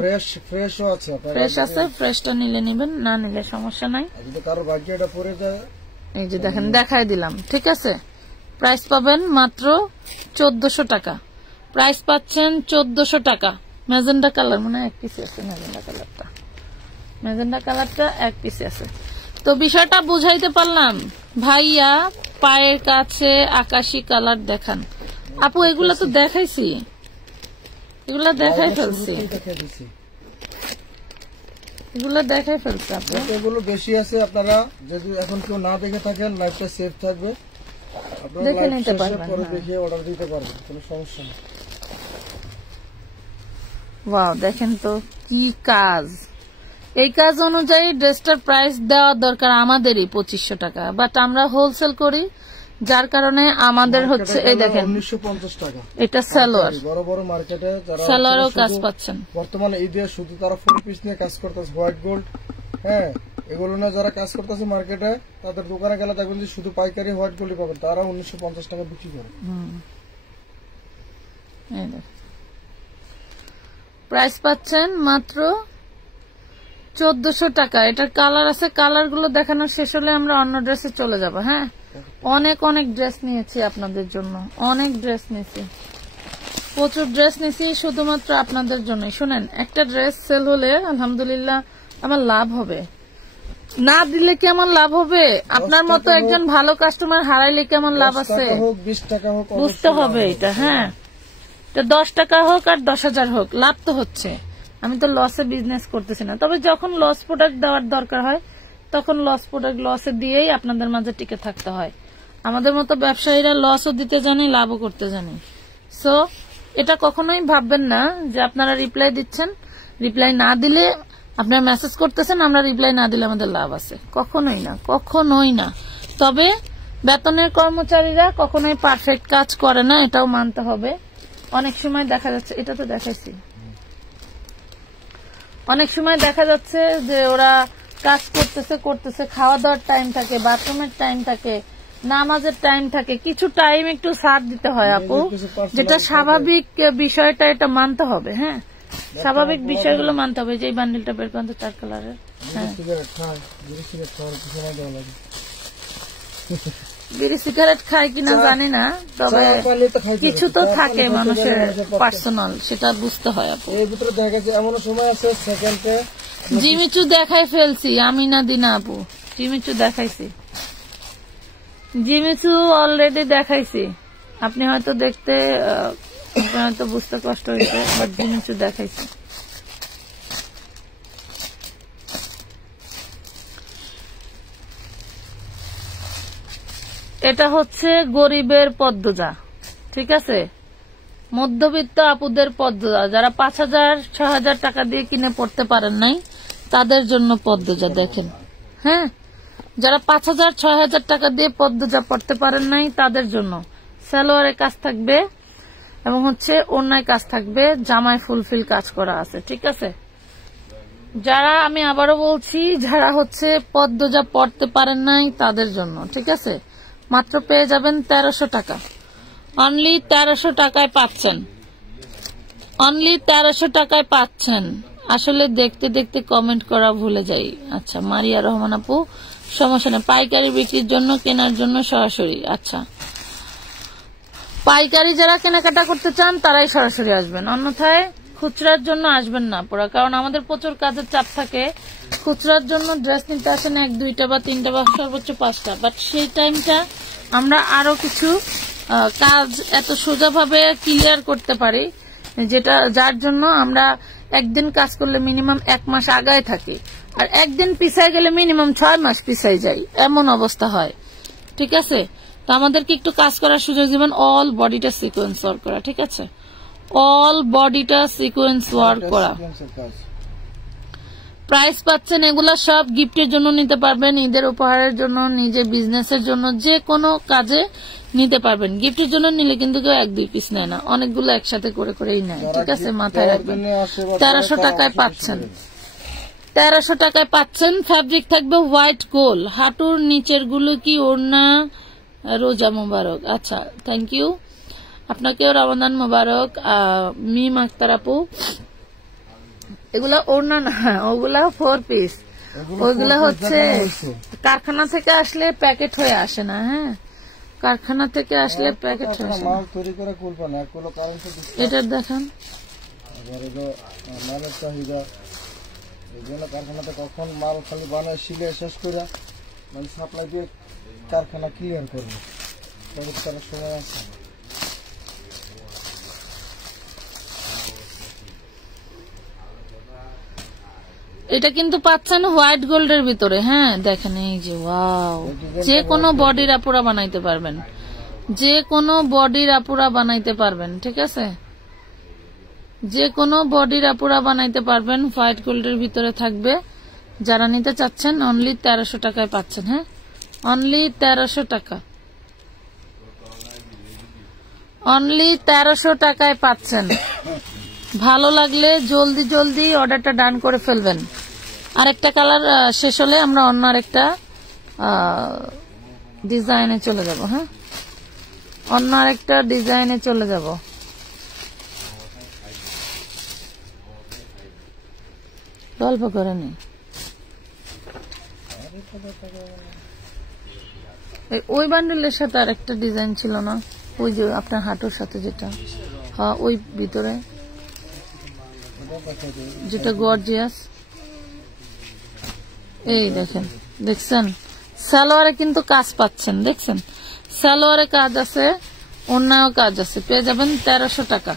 ফ্রেশ আছে, ফ্রেশটা নিলে নিবেন, না নিলে সমস্যা নাই। এই যে দেখেন, দেখাই দিলাম, ঠিক আছে? প্রাইস পাবেন মাত্র 1400 টাকা। প্রাইস পাচ্ছেন 1400 টাকা। ম্যাজেন্ডা কালার মনে হয় এক পিসে আছে, ম্যাজেন্ডা কালারটা এক পিসে আছে। তো বিষয়টা বুঝাইতে পারলাম? ভাইয়া পায়ের কাছে আকাশি কালার দেখান। আপু এগুলা তো দেখাইছি, এগুলা দেখাই ফেলছি, এগুলো বেশি আছে। আপনারা যদি এখন কেউ না দেখে থাকেন, লাইভটা সেভ থাকবে, দেখে নিতে পারবেন, দেখে অর্ডার দিতে পারবেন, কোনো সমস্যা নেই। ওয়াও, দেখেন তো কি কাজ। এই কাজ অনুযায়ী ড্রেসটার প্রাইস দেওয়া দরকার আমাদেরই 2500 টাকা, বাট আমরা হোলসেল করি, যার কারণে আমাদের হচ্ছে এই দেখেন 1950 টাকা। এটা সালোয়ার, বড় বড় মার্কেটে যারা সালোয়ারও কাজ পাচ্ছেন। বর্তমানে ঈদে শুধু তারা ফুল পিস নিয়ে কাজ করতেছে, হোয়াইট গোল্ড, হ্যাঁ, এগুলো না যারা কাজ করতেছে মার্কেটে, তাদের দোকানে গেলে দেখবেন যে শুধু পাইকারি হোয়াইট গোল্ডই পাবেন, তারা 1950 টাকা বিক্রি করে। প্রাইস পাচ্ছেন মাত্র 1400 টাকা। এটার কালার আছে, কালার গুলো দেখানো শেষ হলে আমরা অন্য ড্রেসে চলে যাব। হ্যাঁ, অনেক ড্রেস নিয়েছি আপনাদের জন্য, অনেক ড্রেস নিয়েছি, প্রচুর ড্রেস নিয়েছি শুধুমাত্র আপনাদের জন্য। শুনেন, একটা ড্রেস সেল হলে আলহামদুলিল্লাহ আমার লাভ হবে, না দিলে কি আমার লাভ হবে? আপনার মতো একজন ভালো কাস্টমার হারাইলে কি আমার লাভ আছে? বুঝতে হবে এটা। হ্যাঁ, 10 টাকা হোক আর 10,000 হোক, লাভ তো হচ্ছে। আমি তো লসে বিজনেস করতেছি না। তবে যখন লস প্রোডাক্ট দেওয়ার দরকার হয়, তখন লস প্রোডাক্ট লসে দিয়েই আপনাদের মাঝে টিকে থাকতে হয়। আমাদের মতো ব্যবসায়ীরা লসও দিতে জানি, লাভও করতে জানি। সো এটা কখনোই ভাববেন না যে আপনারা রিপ্লাই দিচ্ছেন, রিপ্লাই না দিলে আপনারা মেসেজ করতেছেন, আমরা রিপ্লাই না দিলে আমাদের লাভ আছে। কখনোই না। তবে বেতনের কর্মচারীরা কখনোই পারফেক্ট কাজ করে না, এটাও মানতে হবে। অনেক সময় দেখা যাচ্ছে, এটা তো দেখাইছি, অনেক সময় দেখা যাচ্ছে যে ওরা কাজ করতেছে, খাওয়া দাওয়ার টাইম থাকে, বাথরুমের টাইম থাকে, নামাজের টাইম থাকে, কিছু টাইম একটু ছাড় দিতে হয় আপু, যেটা স্বাভাবিক বিষয়টা, এটা মানতে হবে। হ্যাঁ, স্বাভাবিক বিষয়গুলো মানতে হবে। যে এই বান্ডিলটা বের করেন তো 4 কালারের। হ্যাঁ, বিড়ি সিগারেট খায় কিনা জানি না, তবে কিছু তো থাকে মানুষের পার্সোনাল, সেটা বুঝতে হয় আপু। এর ভিতরে দেখা গেছে এমন সময় আছে সেকেন্ডে জিমিচু দেখাই ফেলছি, আমি না দিনা আপু, জিমিচু দেখাইছি, জিমিচু অলরেডি দেখাইছি। আপনি হয়তো দেখতে, আপনার হয়তো বুঝতে কষ্ট হয়েছে, বাট জিমিচু দেখাইছি। এটা হচ্ছে গরিবের পদ্মজা, ঠিক আছে, মধ্যবিত্ত আপুদের পদ্মজা, যারা 5,000-6,000 টাকা দিয়ে কিনে পড়তে পারেন নাই তাদের জন্য পদ্মজা। দেখেন, হ্যাঁ, যারা 5,000-6,000 টাকা দিয়ে পদ্মজা পড়তে পারেন নাই তাদের জন্য সালোয়ারে কাজ থাকবে এবং হচ্ছে ওড়নায় কাজ থাকবে, জামায় ফুলফিল কাজ করা আছে, ঠিক আছে। যারা, আমি আবারও বলছি, যারা হচ্ছে পদ্মজা পড়তে পারেন নাই তাদের জন্য, ঠিক আছে, মাত্র পেয়ে যাবেন 1300 টাকা, অনলি 1300 টাকায় পাচ্ছেন, অনলি 1300 টাকায় পাচ্ছেন। আসলে দেখতে দেখতে কমেন্ট করা ভুলে যাই। আচ্ছা, মারিয়া রহমান আপু, সমস্যা নেই, পাইকারি বিক্রির জন্য, কেনার জন্য সরাসরি। আচ্ছা, পাইকারি যারা কেনাকাটা করতে চান তারাই সরাসরি আসবেন, অন্যথায় খুচরার জন্য আসবেন না পুরা, কারণ আমাদের প্রচুর কাজের চাপ থাকে। খুচরার জন্য ড্রেস নিতে আসেন 1-2টা বা 3টা বা সর্বোচ্চ 5টা, বাট সেই টাইমটা আমরা আরো কিছু কাজ এত সোজাভাবে ক্লিয়ার করতে পারি, যেটা, যার জন্য আমরা একদিন কাজ করলে মিনিমাম 1 মাস আগায় থাকি, আর একদিন পিছায় গেলে মিনিমাম 6 মাস পিছায় যাই, এমন অবস্থা হয়, ঠিক আছে। তো আমাদেরকে একটু কাজ করার সুযোগ দিবেন, অল বডিটা সিকোয়েন্স ওয়ার্ক করা, ঠিক আছে, অল বডিটা সিকোয়েন্স ওয়ার্ক করা। প্রাইস পাচ্ছেন, এগুলা সব গিফটের জন্য নিতে পারবেন, ঈদের উপহারের জন্য, নিজে বিজনেসের জন্য, যে কোনো কাজে নিতে পারবেন। গিফটের জন্য নিলে কিন্তু কেউ 1-2 পিস নেয় না, অনেকগুলো একসাথে করে করেই নেয়, ঠিক আছে, মাথায় রাখবেন। 1300 টাকায় পাচ্ছেন, 1300 টাকায় পাচ্ছেন। ফ্যাব্রিক থাকবে হোয়াইট গোল্ড, হাঁটুর নিচের গুলো কি ওড়না, রোজা মোবারক। আচ্ছা, থ্যাংক ইউ, আপনাকেও রমজান মোবারক। মিম আক্তার আপু, এগুলা ওড়না না, ওগুলা 4 পিস, ওইগুলা হচ্ছে কারখানা থেকে আসলে প্যাকেট হয়ে আসে না। হ্যাঁ, কারখানা থেকে আসলে প্যাকেট হয়ে আসে না। এটা দেখান, মালের চাহিদা, এই জন্য কারখানাতে কখন মাল খালি বানায় শিলে শেষ করে মানে সাপ্লাই দিয়ে কারখানা ক্লিয়ার করবে, তাদের সময় আছে। এটা কিন্তু পাচ্ছেন হোয়াইট গোল্ডের ভিতরে। হ্যাঁ, দেখেন, এই যে ওয়াও, যে কোনো বডির আপুরা বানাইতে পারবেন, যে কোনো বডির আপুরা বানাইতে পারবেন, ঠিক আছে, যে কোনো বডির আপুরা বানাইতে পারবেন। হোয়াইট গোল্ডের ভিতরে থাকবে, যারা নিতে চাচ্ছেন অনলি 1300 টাকায় পাচ্ছেন। হ্যাঁ, অনলি 1300 টাকা, অনলি 1300 টাকায় পাচ্ছেন। ভালো লাগলে জলদি জলদি অর্ডারটা ডান করে ফেলবেন। আরেকটা কালার শেষ হলে আমরা অন্য আরেকটা ডিজাইনে চলে যাব। হ্যাঁ, অন্য আরেকটা ডিজাইনে চলে যাব। গল্প করে নি, ওই বান্ডেলের সাথে আরেকটা ডিজাইন ছিল না, ওই যে আপনার হাঁটুর সাথে যেটা, হ্যাঁ, ওই ভিতরে যেটা গর্জিয়াস। এই দেখেন, দেখছেন, সালোয়ারে কিন্তু কাজ পাচ্ছেন, দেখছেন, সালোয়ারে কাজ আছে, ওড়নায়ও কাজ আছে। পেয়ে যাবেন 1300 টাকা,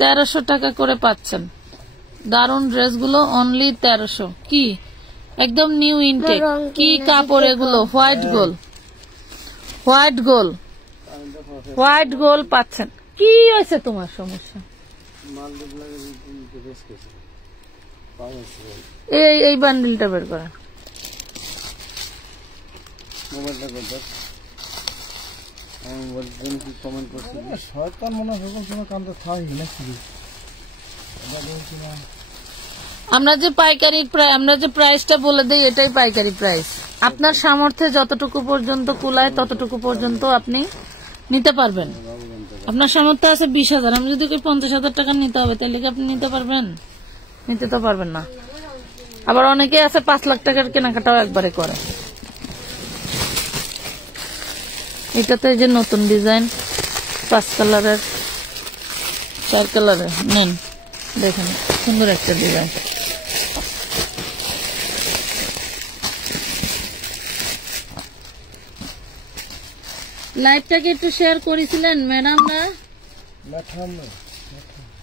1300 টাকা করে পাচ্ছেন। দারুন ড্রেসগুলো অনলি 1300। কি একদম নিউ ইনটেক, কি কাপড় এগুলো, white gold, white gold, white gold পাচ্ছেন। কি হয়েছে তোমার সমস্যা? এই বান্ডিলটা বের করেন, আমরা যে পাইকারি আমরা যে প্রাইসটা বলে দেই এটাই পাইকারি প্রাইস। আপনার সামর্থ্যে যতটুকু পর্যন্ত কুলায় ততটুকু পর্যন্ত আপনি নিতে পারবেন। আপনার সামর্থ্য আছে 20,000, আমি যদি 50,000 টাকা নিতে হবে তাহলে কি আপনি নিতে পারবেন? নিতে তো পারবেন না। আবার অনেকে আছে 5 লাখ টাকার কেনাকাটাও একবারে করে। এটাতে যে নতুন ডিজাইন 5 কালারের 4 কালারের নেন, দেখেন সুন্দর একটা ডিজাইন। লাইভটাকে একটু শেয়ার করেছিলেন ম্যাডামরা,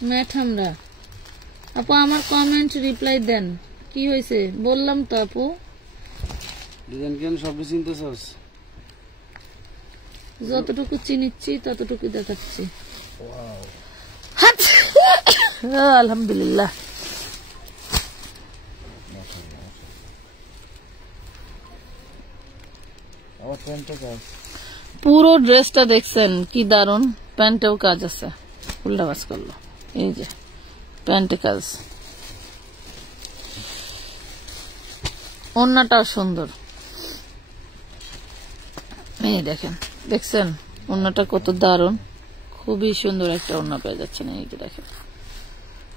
ম্যাডামরা। আপু আমার কমেন্ট রিপ্লাই দেন, কি হয়েছে বললাম তো আপু। যতটুকু চিনিচ্ছি ততটুকু দেখাচ্ছি। আলহামদুলিল্লাহ। পুরো ড্রেসটা দেখছেন কি দারুন, প্যান্টেও কাজ আছে, উল্টা কাজ করলো, এই যে প্যান্টে কাজ, ওড়নাটাও সুন্দর। এই দেখেন, দেখছেন ওড়নাটা কত দারুন, খুবই সুন্দর একটা ওড়না পেয়ে যাচ্ছেন। এই যে দেখেন,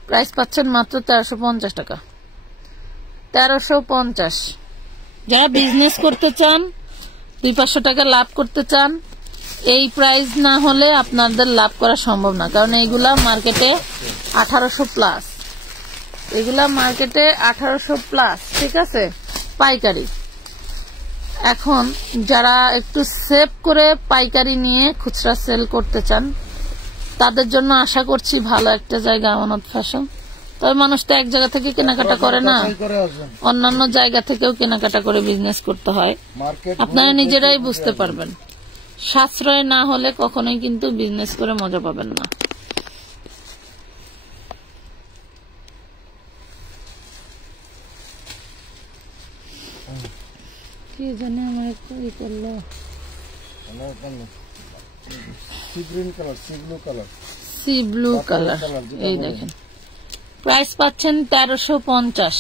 প্রাইস পাচ্ছেন মাত্র 1350 টাকা। 1350। যারা বিজনেস করতে চান, 200-500 টাকা লাভ করতে চান, এই প্রাইস না হলে আপনাদের লাভ করা সম্ভব না। কারণ এইগুলা মার্কেটে 1800 প্লাস, এগুলা মার্কেটে 1800 প্লাস, ঠিক আছে, পাইকারি। এখন যারা একটু সেভ করে পাইকারি নিয়ে খুচরা সেল করতে চান, তাদের জন্য আশা করছি ভালো একটা জায়গা আমানত ফ্যাশন। তবে মানুষ তো এক জায়গা থেকে কেনাকাটা করে না, অন্যান্য জায়গা থেকেও কেনাকাটা করে বিজনেস করতে হয়। আপনারা নিজেরাই বুঝতে পারবেন, সাশ্রয় না হলে কখনোই কিন্তু বিজনেস করে মজা পাবেন না। কি জানি আমার একটু ই করলো, সি ব্লু কালার। এই দেখেন, প্রাইস পাচ্ছেন 1350।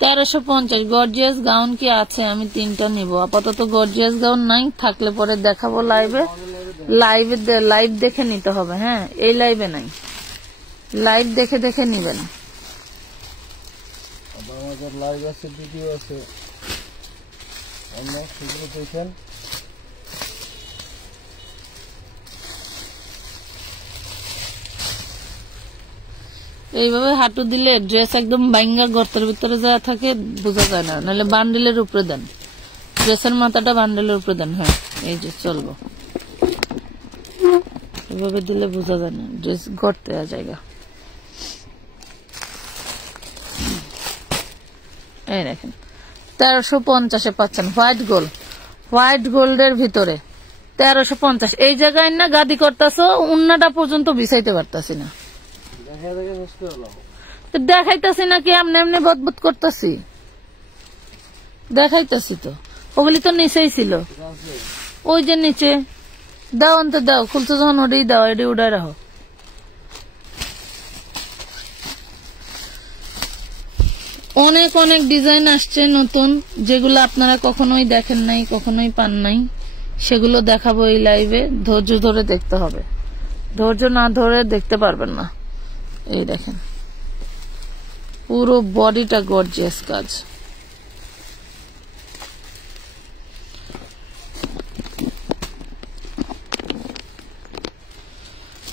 1350। গর্জিয়াস গাউন কি আছে? আমি 3টা নিব। আপাতত গর্জিয়াস গাউন নাই, থাকলে পরে দেখাবো লাইভে। লাইভ দেখে নিতে হবে, হ্যাঁ, এই লাইভে নাই, লাইভ দেখে দেখে নিবেন। লাইভ আছে, ভিডিও আছে, সেগুলো দেখেন। এইভাবে হাঁটু দিলে ড্রেস একদম বাইঙ্গা গর্তের ভিতরে যা থাকে, বোঝা যায় না। নাহলে বান্ডেলের উপরে দেন, ড্রেসের মাথাটা বান্ডেলের উপরে দেন। হ্যাঁ, এই যে চলবো, এভাবে দিলে বোঝা যায় না, ড্রেস গর্তে জায়গা। এই দেখেন, 1350-এ পাচ্ছেন হোয়াইট গোল্ড, হোয়াইট গোল্ডের ভিতরে 1350। এই জায়গায় না গাদি করতেছো, উন্নাটা পর্যন্ত বিছাইতে পারতাছি না, দেখাইতেছি না কি এমনি এমনি বদবুদ করতেছি, দেখাইতেছি তো। ওগুলি তো নিচেই ছিল, ওই যে নিচে দাও, অন্ত দাও, খুলছো যখন ওটাই দাও, এটি উড়াই রাখো। অনেক অনেক ডিজাইন আসছে নতুন, যেগুলো আপনারা কখনোই দেখেন নাই, কখনোই পান নাই, সেগুলো দেখাবো এই লাইভে। ধৈর্য ধরে দেখতে হবে, ধৈর্য না ধরে দেখতে পারবেন না। এই দেখেন, পুরো বডিটা গর্জিয়াস কাজ।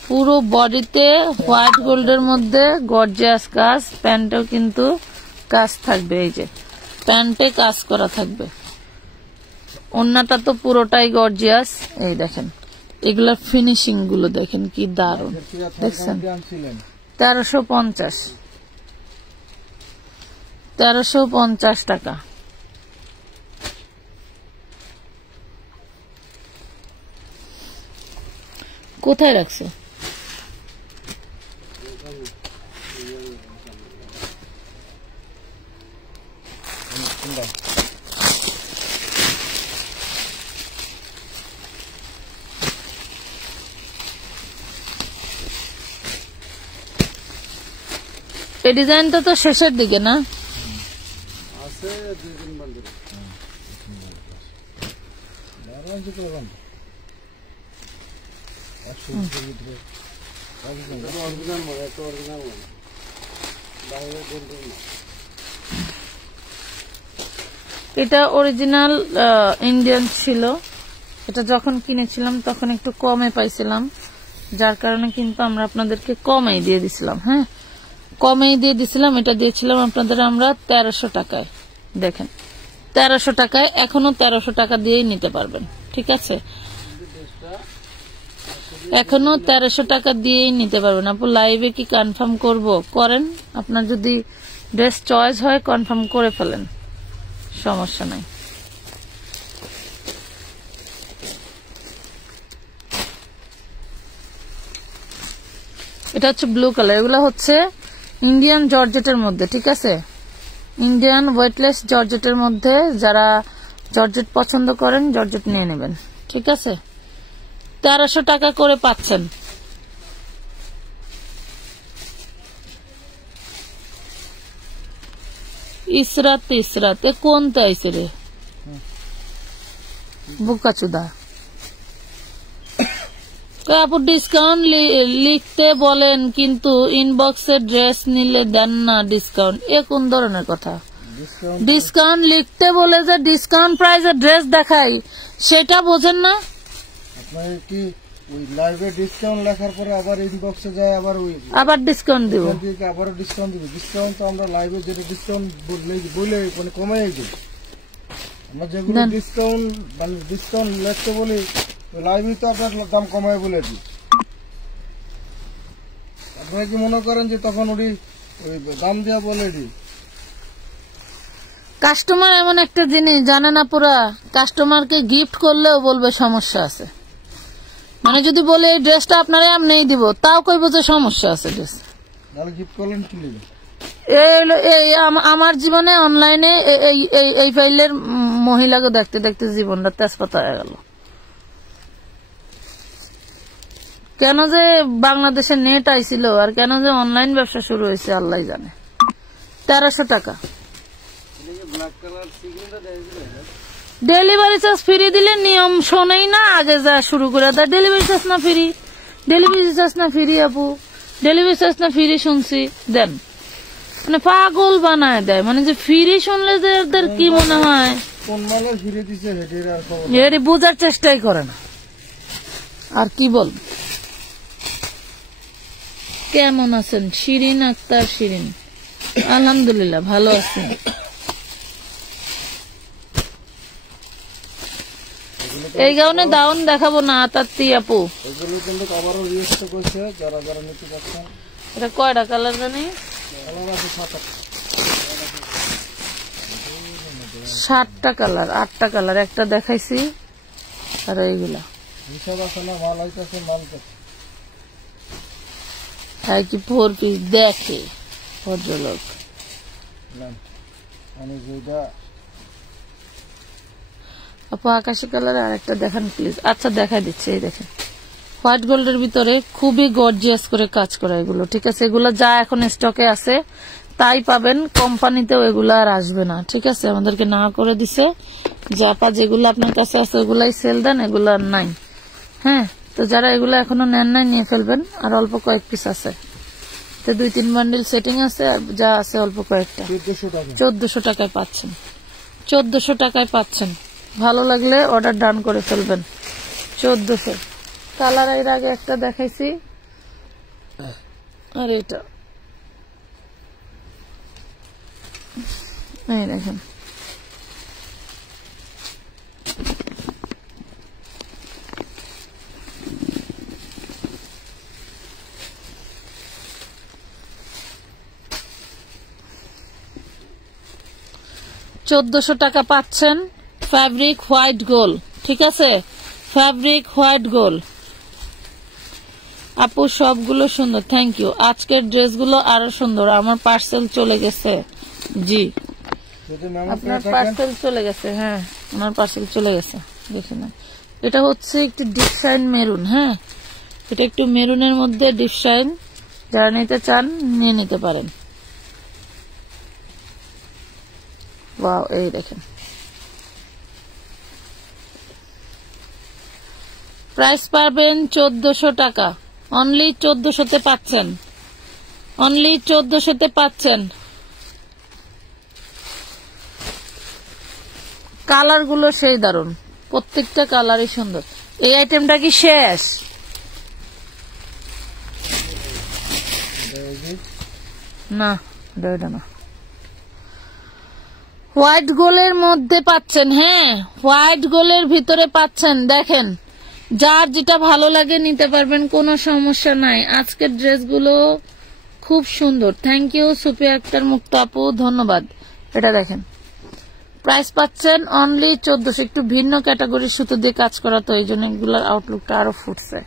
পুরো বডিতে হোয়াইট গোল্ডের মধ্যে গর্জিয়াস কাজ। প্যান্টেও কিন্তু কাজ থাকবে, এই যে প্যান্টে কাজ করা থাকবে। ওড়নাটা তো পুরোটাই গর্জিয়াস। এই দেখেন, এগুলার ফিনিশিং গুলো দেখেন কি দারুণ, দেখছেন। 1350, 1350 টাকা। কোথায় রাখছে? এই ডিজাইনটা তো শেষের দিকে না? আছে 2-3 বান্ডেল। এটা অরিজিনাল ইন্ডিয়ান ছিল। এটা যখন কিনেছিলাম তখন একটু কমে পাইছিলাম, যার কারণে কিন্তু আমরা আপনাদেরকে কমেই দিয়ে দিছিলাম। হ্যাঁ, কমেই দিয়ে দিছিলাম। এটা দিয়েছিলাম আপনাদের আমরা 1300 টাকায়। দেখেন 1300 টাকায়, এখনো 1300 টাকা দিয়েই নিতে পারবেন। ঠিক আছে, এখনো 1300 টাকা দিয়েই নিতে পারবেন। আপু লাইভে কি কনফার্ম করব? করেন, আপনার যদি ড্রেস চয়েস হয় কনফার্ম করে ফেলেন, সমস্যা নাই। এটা হচ্ছে ব্লু কালার। এগুলো হচ্ছে ইন্ডিয়ান জর্জেটের মধ্যে। ঠিক আছে, ইন্ডিয়ান ওয়েটলেস জর্জেটের মধ্যে। যারা জর্জেট পছন্দ করেন জর্জেট নিয়ে নেবেন। ঠিক আছে, 1300 টাকা করে পাচ্ছেন। ইসরাত ইসরাত এ কোনটা আইছে রে বুকাচুদা? আপু ডিসকাউন্ট লিখতে বলেন কিন্তু ইনবক্সে ড্রেস নিলে দেন না ডিসকাউন্ট, এ কোন ধরনের কথা? ডিসকাউন্ট লিখতে বলে যে ডিসকাউন্ট প্রাইসে ড্রেস দেখাই, সেটা বোঝেন না? আপনার কি ওই লাইভে ডিসকাউন্ট লেখার পরে আবার ইনবক্সে যায় আবার ডিসকাউন্ট দিব? আবার ডিসকাউন্ট দিব। ডিসকাউন্ট তো আমরা লাইভে যেটা ডিসকাউন্ট বলে মানে কমাই দিই। আমরা যেগুলো ডিসকাউন্ট লিখতে বলি লাইভে তো আপনার দাম কমায় বলে দিই। আপনারা কি মনে করেন যে তখন ওই দাম দেওয়া বলে দিই? কাস্টমার এমন একটা জিনিস জানে না পুরা, কাস্টমারকে গিফট করলেও বলবে সমস্যা আছে। মানে যদি বলে এই ড্রেসটা আপনারা এমনিই দিব, তাও কইব যে সমস্যা আছে ড্রেস। তাহলে গিফট করলেন কি নেবেন? আমার জীবনে অনলাইনে এই ফাইলের মহিলাকে দেখতে দেখতে জীবনটা তেজপাতা হয়ে গেল। কেন যে বাংলাদেশে নেট আইছিল আর কেন যে অনলাইন ব্যবসা শুরু হয়েছে আল্লাহ জানে। 1300 টাকা ডেলিভারি চার্জ ফ্রি দিলে নিয়ম শোনেই না, আগে যা শুরু করে দেয় ডেলিভারি চার্জ না ফ্রি, ডেলিভারি চার্জ না ফ্রি। আপু ডেলিভারি চার্জ না ফ্রি শুনছি দেন, মানে পাগল বানায় দেয়। মানে যে ফ্রি শুনলে যে এদের কি মনে হয় এর বোঝার চেষ্টাই করে না। আর কি বল, কেমন আছেন শিরিন আক্তার? শিরিন আলহামদুলিল্লাহ ভালো আছি। এই গাউনে দাউন দেখাবো না তাত্তি আপু। এটা কয়টা কালার জানি? 7টা কালার 8টা কালার, একটা দেখাইছি। আর এইগুলা কি 4 পিস দেখে ভদ্রলোক। আপু আকাশি কালার আর একটা দেখান প্লিজ। আচ্ছা দেখাই দিচ্ছি। এই দেখেন হোয়াইট গোল্ডের ভিতরে খুবই গর্জিয়াস করে কাজ করা এগুলো। ঠিক আছে, এগুলো যা এখন স্টকে আছে তাই পাবেন, কোম্পানিতেও এগুলো আর আসবে না। ঠিক আছে, আমাদেরকে না করে দিছে যে আপা যেগুলো আপনার কাছে আছে ওগুলাই সেল দেন, এগুলো আর নাই। হ্যাঁ, তো যারা এগুলো এখনো নেন নাই নিয়ে ফেলবেন। আর অল্প কয়েক পিস আছে, তো 2-3 বান্ডিল সেটিং আছে, আর যা আছে অল্প কয়েকটা। 1400 টাকায় পাচ্ছেন, 1400 টাকায় পাচ্ছেন। ভালো লাগলে অর্ডার ডান করে ফেলবেন। 1400 কালার এর আগে একটা দেখাইছি, আর এটা এই দেখেন। $1400 টাকা পাচ্ছেন। Fabric white gold. ঠিক আছে, ফ্যাব্রিক হোয়াইট গোল্ড। আপু সবগুলো সুন্দর, থ্যাংক ইউ। আজকের ড্রেসগুলো আরো সুন্দর। আমার পার্সেল চলে গেছে। জি, আপনার পার্সেল চলে গেছে। হ্যাঁ, আমার পার্সেল চলে গেছে। দেখে না, এটা হচ্ছে একটু ডিপ শাইন মেরুন। হ্যাঁ, এটা একটু মেরুনের মধ্যে ডিপ শাইন। যারা নিতে চান নিয়ে নিতে পারেন। ওয়াও, এই দেখেন প্রাইস পাবেন 1400 টাকা, অনলি 1400-তে পাচ্ছেন, অনলি 1400-তে পাচ্ছেন। কালার গুলো সেই দারুন, প্রত্যেকটা কালারই সুন্দর। এই আইটেমটা কি শেষ? না, এটা না। হোয়াইট গোলের মধ্যে পাচ্ছেন, হ্যাঁ হোয়াইট গোলের ভিতরে পাচ্ছেন। দেখেন যার যেটা ভালো লাগে নিতে পারবেন, কোনো সমস্যা নাই। আজকের ড্রেসগুলো খুব সুন্দর। থ্যাংক ইউ সুফিয়া আক্তার মুক্তা আপু, ধন্যবাদ। এটা দেখেন প্রাইস পাচ্ছেন অনলি 1400। একটু ভিন্ন ক্যাটাগরির সুতো দিয়ে কাজ করা, তো এই জন্য এগুলার আউটলুকটা আরো ফুটছে।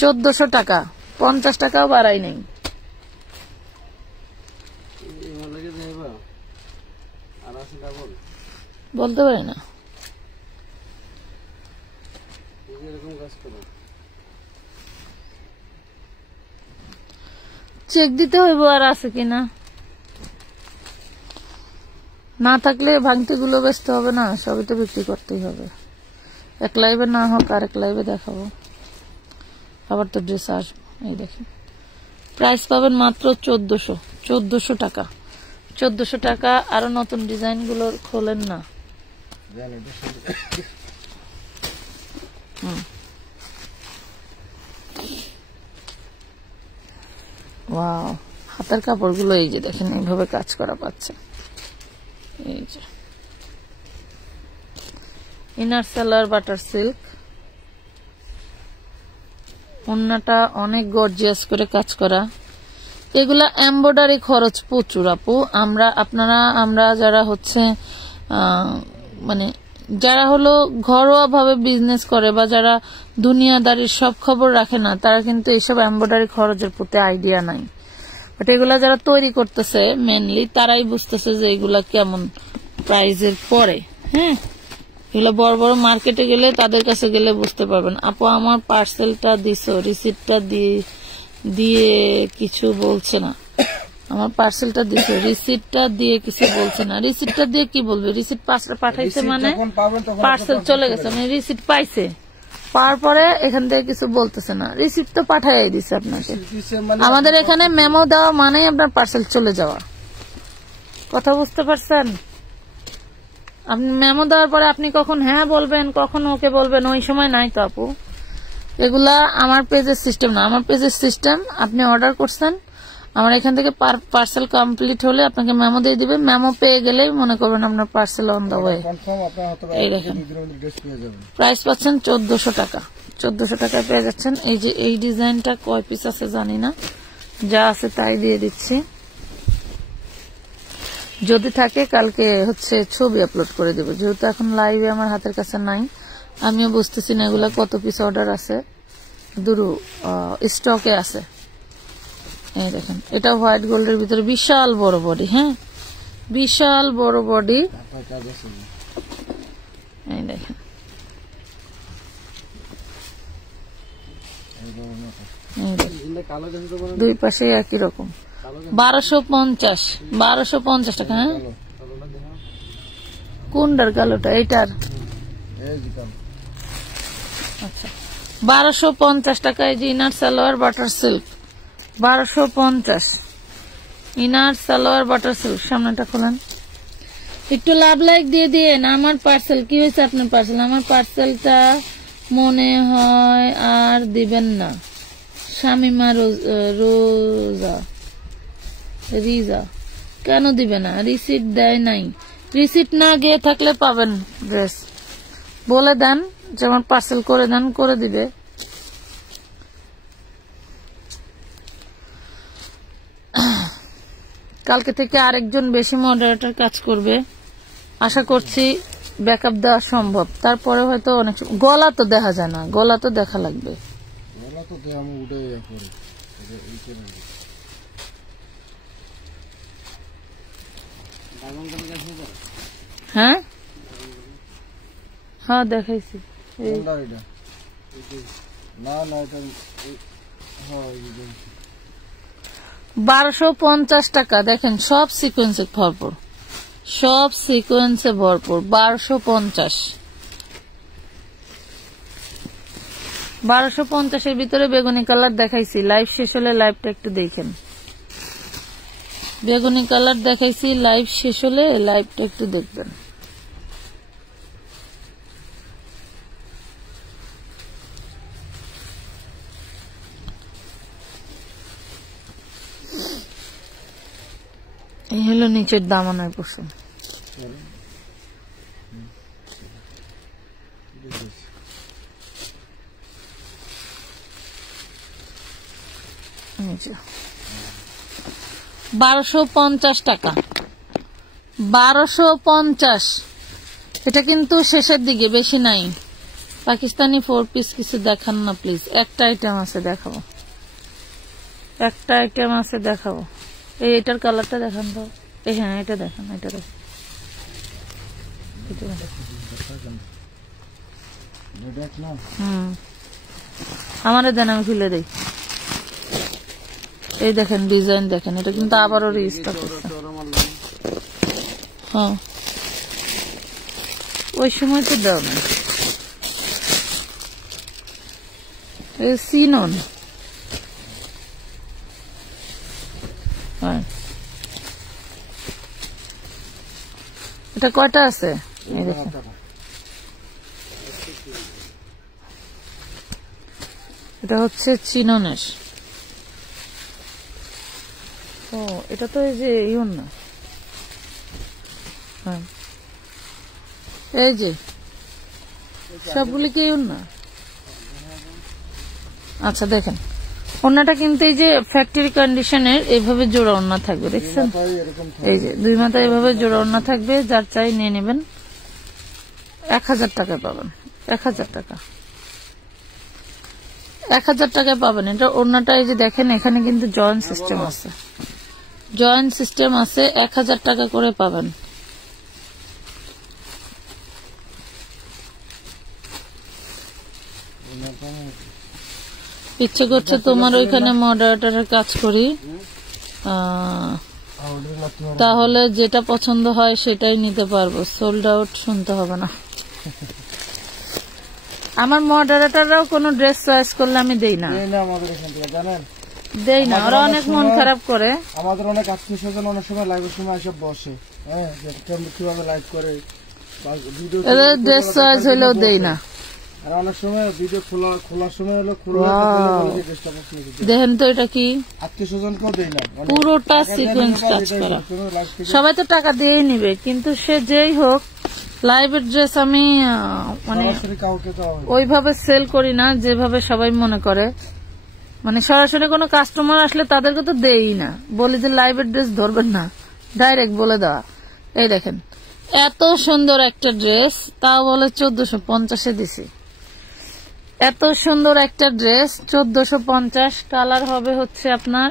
1400 টাকা, 50 টাকাও বাড়াই নেই। বলতে পারি না, চেক দিতে হইব আর আছে কিনা, না থাকলে ভাঙতি গুলো বেচতে হবে না, সবই তো বিক্রি করতেই হবে। এক লাইভে না হোক আর এক লাইভে দেখাবো, আবার তো ড্রেস আসবো। এই দেখেন প্রাইস পাবেন মাত্র 1400 টাকা, 1400 টাকা। আরো নতুন ডিজাইন গুলো খোলেন না। ওয়াও, হাতের কাপড় গুলো এই যে দেখেন এইভাবে কাজ করা পাচ্ছে। এই যে ইনার সালোয়ার বাটার সিল্ক, ওন্নাটা অনেক গর্জিয়াস করে কাজ করা। এগুলা এমব্রয়ডারি খরচ প্রচুর আপু। আমরা যারা হচ্ছে মানে যারা হলো ঘরোয়া ভাবে বিজনেস করে বা যারা দুনিয়াদারির সব খবর রাখে না, তারা কিন্তু এইসব এমব্রয়ডারি খরচের প্রতি আইডিয়া নাই। বাট এগুলা যারা তৈরি করতেছে মেনলি তারাই বুঝতেছে যে এগুলা কেমন প্রাইজের পরে। হ্যাঁ, এগুলো বড় বড় মার্কেটে গেলে তাদের কাছে গেলে বুঝতে পারবেন। আপু আমার পার্সেলটা দিছো, রিসিপ্টটা দিয়ে কিছু বলছে না। আমার পার্সেলটা দিছো, রিসিপ্টটা দিয়ে কিছু বলছে না। রিসিপ্টটা দিয়ে কি বলবে? রিসিপ্ট পাঠাইছে মানে পার্সেল চলে গেছে, মানে রিসিপ্ট পাইছে, পাওয়ার পরে এখান থেকে কিছু বলতেছে না। রিসিপ্ট তো পাঠাই দিছে আপনাকে। আমাদের এখানে মেমো দেওয়া মানেই আপনার পার্সেল চলে যাওয়া। কথা বুঝতে পারছেন? আপনি মেমো দেওয়ার পরে আপনি কখন হ্যাঁ বলবেন, কখন ওকে বলবেন, ওই সময় নাই তো আপু। এগুলা আমার পেজের সিস্টেম না। আমার পেজের সিস্টেম, আপনি অর্ডার করছেন, আমার এখান থেকে পার্সেল কমপ্লিট হলে আপনাকে মেমো দিয়ে দিবে। মেমো পেয়ে গেলেই মনে করবেন আপনার পার্সেল অন দা ওয়ে। এই দেখেন প্রাইস পাচ্ছেন 1400 টাকা, 1400 টাকায় পেয়ে যাচ্ছেন। এই যে এই ডিজাইনটা কয় পিস আছে জানি না, যা আছে তাই দিয়ে দিচ্ছি। যদি থাকে কালকে হচ্ছে ছবি আপলোড করে দেবো, যেহেতু এখন লাইভে আমার হাতের কাছে নাই, আমিও বুঝতেছি না এগুলা কত পিস অর্ডার আছে, দুরু স্টকে আছে। এই দেখেন এটা হোয়াইট গোল্ডের ভিতরে বিশাল বড় বডি। হ্যাঁ, বিশাল বড় বডি। এই দেখেন দুই পাশে একই রকম। 1250 টাকা। হ্যাঁ, কোনটার কালোটা? এইটার। আচ্ছা, 1250 টাকা। এই যে inner salwar butter silk, 1250 inner salwar butter silk. সামনেটা খোলেন, একটু লাভ লাইক দিয়ে দিয়েন। আমার পার্সেল কি হয়েছে? আপনার পার্সেল, আমার পার্সেলটা মনে হয় আর দিবেন না। শামিমা রিজা, কেন দিবে না? রিসিপ্ট দেয় নাই। রিসিপ্ট না গিয়ে থাকলে পাবেন ড্রেস। বলে দেন যে আমার পার্সেল করে দেন, করে দিবে। কালকে থেকে আরেকজন বেশি মডারেটর কাজ করবে, আশা করছি ব্যাকআপ দেওয়া সম্ভব। তারপরে হয়তো অনেক গলা তো দেখা যায় না, গলা তো দেখা লাগবে। হ্যাঁ হ্যাঁ দেখাইছি। 1250 টাকা। দেখেন সব সিকোয়েন্সে ভরপুর, সব সিকোয়েন্সে ভরপুর। 1250, 1250-এর ভিতরে বেগুনি কালার দেখাইছি। লাইভ শেষ হলে লাইভটা একটু দেখেন। বেগুনি কালার দেখাইছি, লাইভ শেষ হলে লাইভটা একটু দেখবেন। এই হলো নিচের দামানের পোর্শন। নিচে 1250 টাকা, 1250। এটা কিন্তু শেষের দিকে, বেশি নাই। পাকিস্তানি 4 পিস কিছু দেখান না প্লিজ। একটা আইটেম আছে দেখাবো, একটা আইটেম আছে দেখাবো। এটার কালারটা দেখান তো। হ্যাঁ এটা দেখান, এটা দেখান। আমারে দেন, আমি খুলে দেই। এই দেখেন ডিজাইন দেখেন, এটা কিন্তু আবারও রিস্টক করছে। হ্যাঁ ওই সময় তো দাও না। এই সিনন, এটা কয়টা আছে? এই দেখেন, এটা হচ্ছে চিননের। ও এটা তো এই যে ইউন না, হ্যাঁ এই যে সবগুলি কি ইউন না? আচ্ছা দেখেন ওড়নাটা কিন্তু এই যে ফ্যাক্টরি কন্ডিশনের এইভাবে জোড়া ওড়না থাকবে, দেখছেন? এই যে 2 মাথায় এইভাবে জোড়া ওড়না থাকবে। যার চাই নিয়ে নেবেন। 1000 টাকা পাবেন, 1000 টাকা, 1000 টাকায় পাবেন। এটা ওড়নাটা এই যে দেখেন, এখানে কিন্তু জয়েন্ট সিস্টেম আছে, জয়েন্ট সিস্টেম আছে। 1000 টাকা করে পাবেন। ইচ্ছে করছে তোমার ওইখানে মডারেটরের কাজ করি, তাহলে যেটা পছন্দ হয় সেটাই নিতে পারবো, সোল্ড আউট শুনতে হবে না। আমার মডারেটররাও কোনো ড্রেস চয়েস করলে আমি দেই না, দেই না। ওরা অনেক মন খারাপ করে। আমাদের অনেক আত্মীয় স্বজন অনেক সময় লাইভের সময় এসে বসে, হ্যাঁ কিভাবে লাইভ করে, ড্রেস চয়েস হইলেও দেই না। আর অনেক সময় ভিডিও খোলার সময় হলো দেখেন তো এটা কি, আত্মীয় স্বজনকেও দেই না, পুরোটা সিকোয়েন্স কাজ করা। সবাই তো টাকা দিয়েই নিবে, কিন্তু সে যেই হোক লাইভের ড্রেস আমি মানে ওইভাবে সেল করি না যেভাবে সবাই মনে করে। মানে সরাসরি কোনো কাস্টমার আসলে তাদেরকে তো দেই না, বলি যে লাইভের ড্রেস ধরবেন না, ডাইরেক্ট বলে দেওয়া। এই দেখেন এত সুন্দর একটা ড্রেস, তা বলে 1450-এ দিছি। এত সুন্দর একটা ড্রেস 1450। কালার হবে হচ্ছে আপনার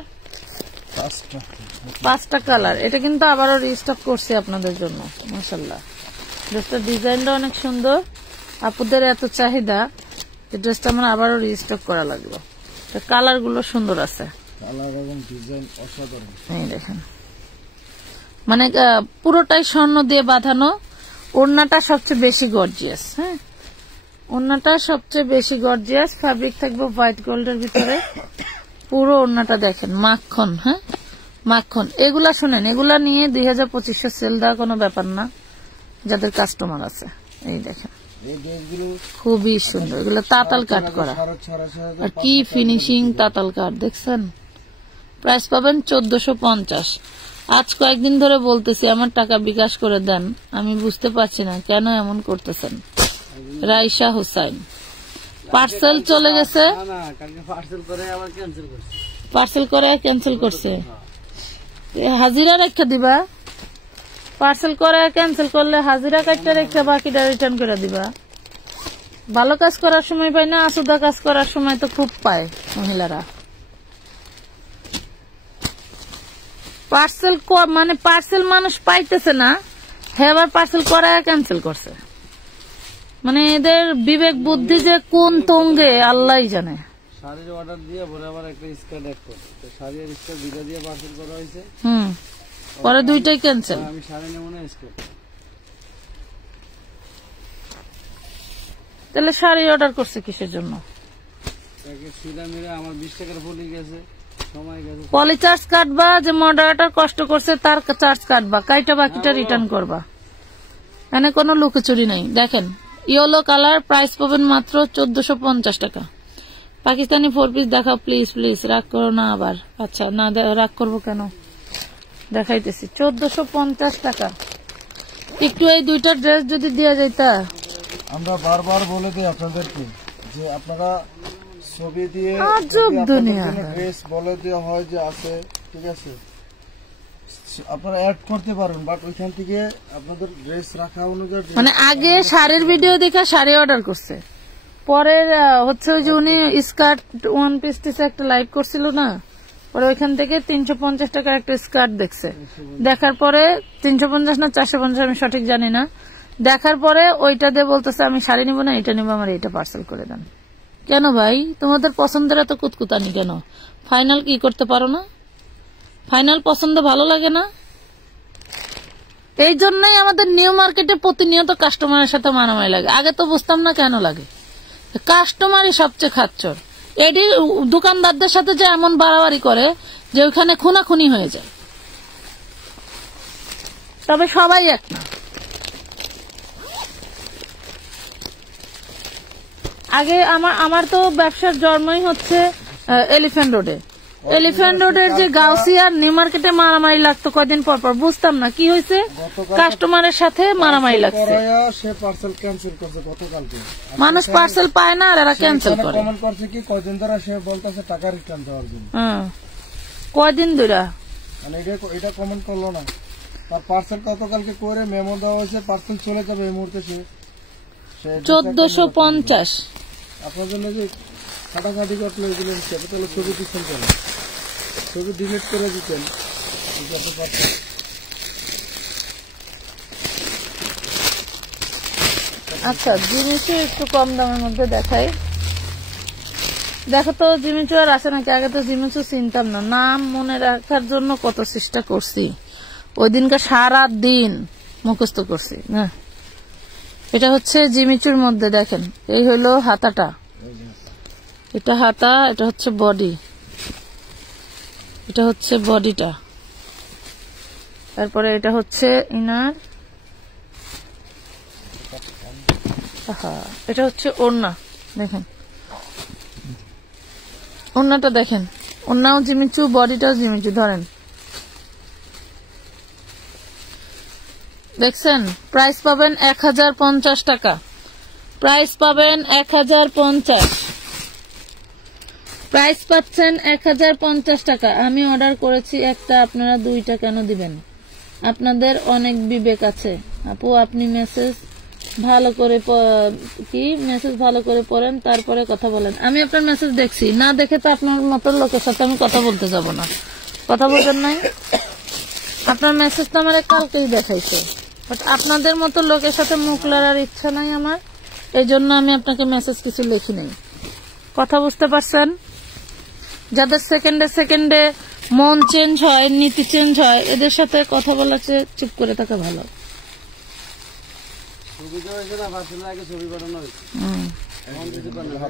5টা কালার। এটা কিন্তু আবারও রিস্টক করছি আপনাদের জন্য। মাশাআল্লাহ ড্রেসটার ডিজাইনটা অনেক সুন্দর, আপুদের এত চাহিদা, এই ড্রেসটা আমার আবারও রিস্টক করা লাগলো। কালার গুলো সুন্দর আছে, এই দেখেন মানে পুরোটাই স্বর্ণ দিয়ে বাঁধানো। ওড়নাটা সবচেয়ে বেশি গর্জিয়াস, হ্যাঁ ওড়নাটা সবচেয়ে বেশি গর্জিয়াস। ফ্যাব্রিক থাকবে হোয়াইট গোল্ডের ভিতরে। পুরো ওড়নাটা দেখেন মাখন, হ্যাঁ মাখন। এগুলা শুনেন, এগুলা নিয়ে 2500 সেল দেওয়া কোনো ব্যাপার না যাদের কাস্টমার আছে। এই দেখেন খুবই সুন্দর, এগুলো তাতাল কাট করা, আর কি ফিনিশিং তাতাল কাট দেখছেন। প্রাইস পাবেন 1450। আজ কয়েকদিন ধরে বলতেছি আমার টাকা বিকাশ করে দেন, আমি বুঝতে পারছি না কেন এমন করতেছেন। রাইসা হুসাইন পার্সেল চলে গেছে, পার্সেল করে ক্যান্সেল করছে। হাজিরা রেখে দিবা, পার্সেল করে ক্যান্সেল করলে হাজিরা কাটতে রেখে বাকিটা রিটার্ন করে দিবা। ভালো কাজ করার সময় পাই না, আসুদা কাজ করার সময় তো খুব পায় মহিলারা। পার্সেল মানে পার্সেল মানুষ পাইতেছে না, হ্যাঁ আবার পার্সেল করা ক্যান্সেল করছে। মানে এদের বিবেক বুদ্ধি যে কোন তঙ্গে আল্লাহই জানে। শাড়ির অর্ডার দিয়ে পরে আবার একটা স্কার্ট অ্যাড করতে, তো শাড়ি আর স্কার্ট দুইটা দিয়ে পার্সেল করা হয়েছে। পরে দুইটাই ক্যান্সেল। আমি শাড়ি নেব না স্কার্ট। তাহলে শাড়ি অর্ডার করছে কিসের জন্য? সিধা মেরে আমার 20 টাকার ফুলই গেছে, সময় গেছে। পলি চার্জ কাটবা, যে মডারেটর কষ্ট করছে তার চার্জ কাটবা, কাইটা বাকিটা রিটার্ন করবা। এখানে কোনো লুকোচুরি নাই। দেখেন ইয়েলো কালার, প্রাইস পাবেন মাত্র 1450 টাকা। পাকিস্তানি 4 পিস দেখাও প্লিজ প্লিজ, রাগ করো না আবার। আচ্ছা না রাগ করবো কেন, দেখাইতেছি। 1450 টাকা। একটু এই দুইটা ড্রেস যদি দেওয়া যাইতা। আমরা বারবার বলে দিই আপনাদেরকে যে আপনারা ছবি দিয়ে ড্রেস বলে দেওয়া হয় যে আছে, ঠিক আছে, আপনারা অ্যাড করতে পারেন, বাট ওইখান থেকে আপনাদের ড্রেস রাখা অনুযায়ী, মানে আগে শাড়ির ভিডিও দেখে শাড়ি অর্ডার করছে, পরে হচ্ছে ওই যে উনি স্কার্ট 1 পিস একটা লাইভ করছিল না, পরে ওইখান থেকে 350 টাকার একটা স্কার্ট দেখছে। দেখার পরে 350 না 450 আমি সঠিক জানি না, দেখার পরে ওইটা দিয়ে বলতেছে আমি শাড়ি নিব না, এটা নিব, আমার এটা পার্সেল করে দেন। কেন ভাই, তোমাদের পছন্দের এত কুতকুতানি কেন? ফাইনাল কি করতে পারো না? ফাইনাল পছন্দ ভালো লাগে না? এই জন্যই আমাদের নিউ মার্কেটে প্রতিনিয়ত কাস্টমারের সাথে মারামারি লাগে। আগে তো বুঝতাম না কেন লাগে, কাস্টমারই সবচেয়ে খাচ্চর। এটি দোকানদারদের সাথে যে এমন বাড়াবাড়ি করে যে ওইখানে খুনাখুনি হয়ে যায়। তবে সবাই এক না। আগে আমার তো ব্যবসার জন্মই হচ্ছে এলিফ্যান্ট রোডে। এলিফ্যান্ট রোডের যে গাউসিয়ার নিউ মার্কেটে মারামারি লাগতো কয়দিন পর পর, বুঝতাম না কি হয়েছে, কাস্টমারের সাথে মারামারি লাগছে। মানুষ পার্সেল পায় না আর এরা ক্যান্সেল করে। কয়দিন ধরে এটা কমেন্ট করলো না, তার পার্সেল গতকালকে করে মেমো দেওয়া হয়েছে, পার্সেল চলে যাবে এই মুহূর্তে। 1450 আপনার জন্য যে খাটাখাটি করলে এগুলো সেটা তাহলে ছবি দিচ্ছেন কেন? ছবি ডিলিট করে দিতেন। আচ্ছা জিমিচু একটু কম দামের মধ্যে দেখাই। দেখো তো জিমিচু আর আছে নাকি? আগে তো জিমিচু চিনতাম না, নাম মনে রাখার জন্য কত চেষ্টা করছি, ওই দিনকার সারা দিন মুখস্থ করছি না। এটা হচ্ছে জিমিচুর মধ্যে, দেখেন এই হলো হাতাটা, এটা হাতা, এটা হচ্ছে বডি, এটা হচ্ছে বডিটা, তারপরে এটা হচ্ছে ইনার, এটা হচ্ছে ওড়না। দেখেন ওড়নাটা, দেখেন ওড়নাও জিমিচু, বডিটাও জিমিচু। ধরেন দেখছেন, প্রাইস পাবেন 1050 টাকা। প্রাইস পাবেন 1050, প্রাইস পাচ্ছেন 1050 টাকা। আমি অর্ডার করেছি একটা, আপনারা দুইটা কেন দিবেন? আপনাদের অনেক বিবেক আছে আপু, আপনি মেসেজ ভালো করে মেসেজ ভালো করে পড়েন তারপরে কথা বলেন। আমি আপনার মেসেজ দেখছি, না দেখে তো আপনার মতো লোকের সাথে আমি কথা বলতে যাব না। কথা বলছেন নাই? আপনার মেসেজ তো আমার কালকেই দেখাইছে, বাট আপনাদের মতো লোকের সাথে মুখ লড়ার ইচ্ছা নাই আমার, এই জন্য আমি আপনাকে মেসেজ কিছু লিখি নাই। কথা বুঝতে পারছেন? যাদের সেকেন্ডে সেকেন্ডে মন চেঞ্জ হয়, নীতি চেঞ্জ হয়, এদের সাথে কথা বলার চেয়ে চুপ করে থাকা ভালো।